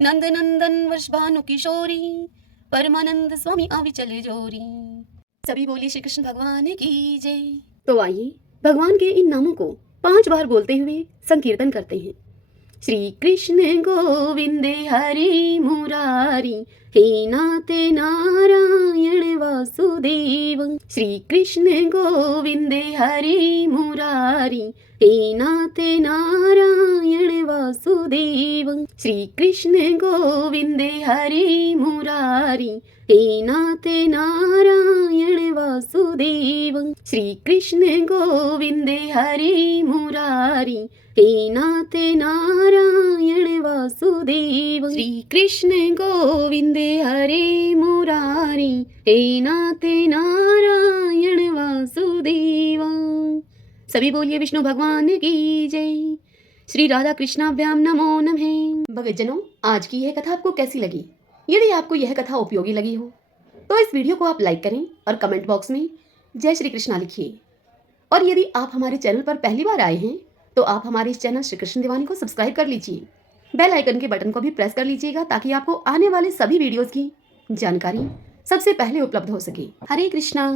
नंद नंदन वर्ष भानु किशोरी, परमानंद स्वामी अविचल जोरी। सभी बोलिए श्री कृष्ण भगवान की जय। तो आइए भगवान के इन नामों को 5 बार बोलते हुए संकीर्तन करते हैं। श्री कृष्ण गोविंदे हरि मुरारी, हे नाथ नारायण वासुदेव। श्री कृष्ण गोविंदे हरि मुरारी, हे नाथ नारायण वासुदेव। श्री कृष्ण गोविंदे हरि मुरारी, हे नाथ नारायण वासुदेव। श्री कृष्ण गोविंदे हरि मुरारी, हे नाथ नारायण वासुदेव। श्री कृष्ण गोविंदे हरे मुरारी, हे नाथ नारायण वासुदेव। सभी बोलिए विष्णु भगवान की जय। श्री राधा कृष्णाभ्याम नमो नमः। भक्तजनों, आज की यह कथा आपको कैसी लगी? यदि आपको यह कथा उपयोगी लगी हो तो इस वीडियो को आप लाइक करें और कमेंट बॉक्स में जय श्री कृष्णा लिखिए। और यदि आप हमारे चैनल पर पहली बार आए हैं तो आप हमारे इस चैनल श्री कृष्ण दीवानी को सब्सक्राइब कर लीजिए। बेल आइकन के बटन को भी प्रेस कर लीजिएगा ताकि आपको आने वाले सभी वीडियोस की जानकारी सबसे पहले उपलब्ध हो सके। हरे कृष्णा।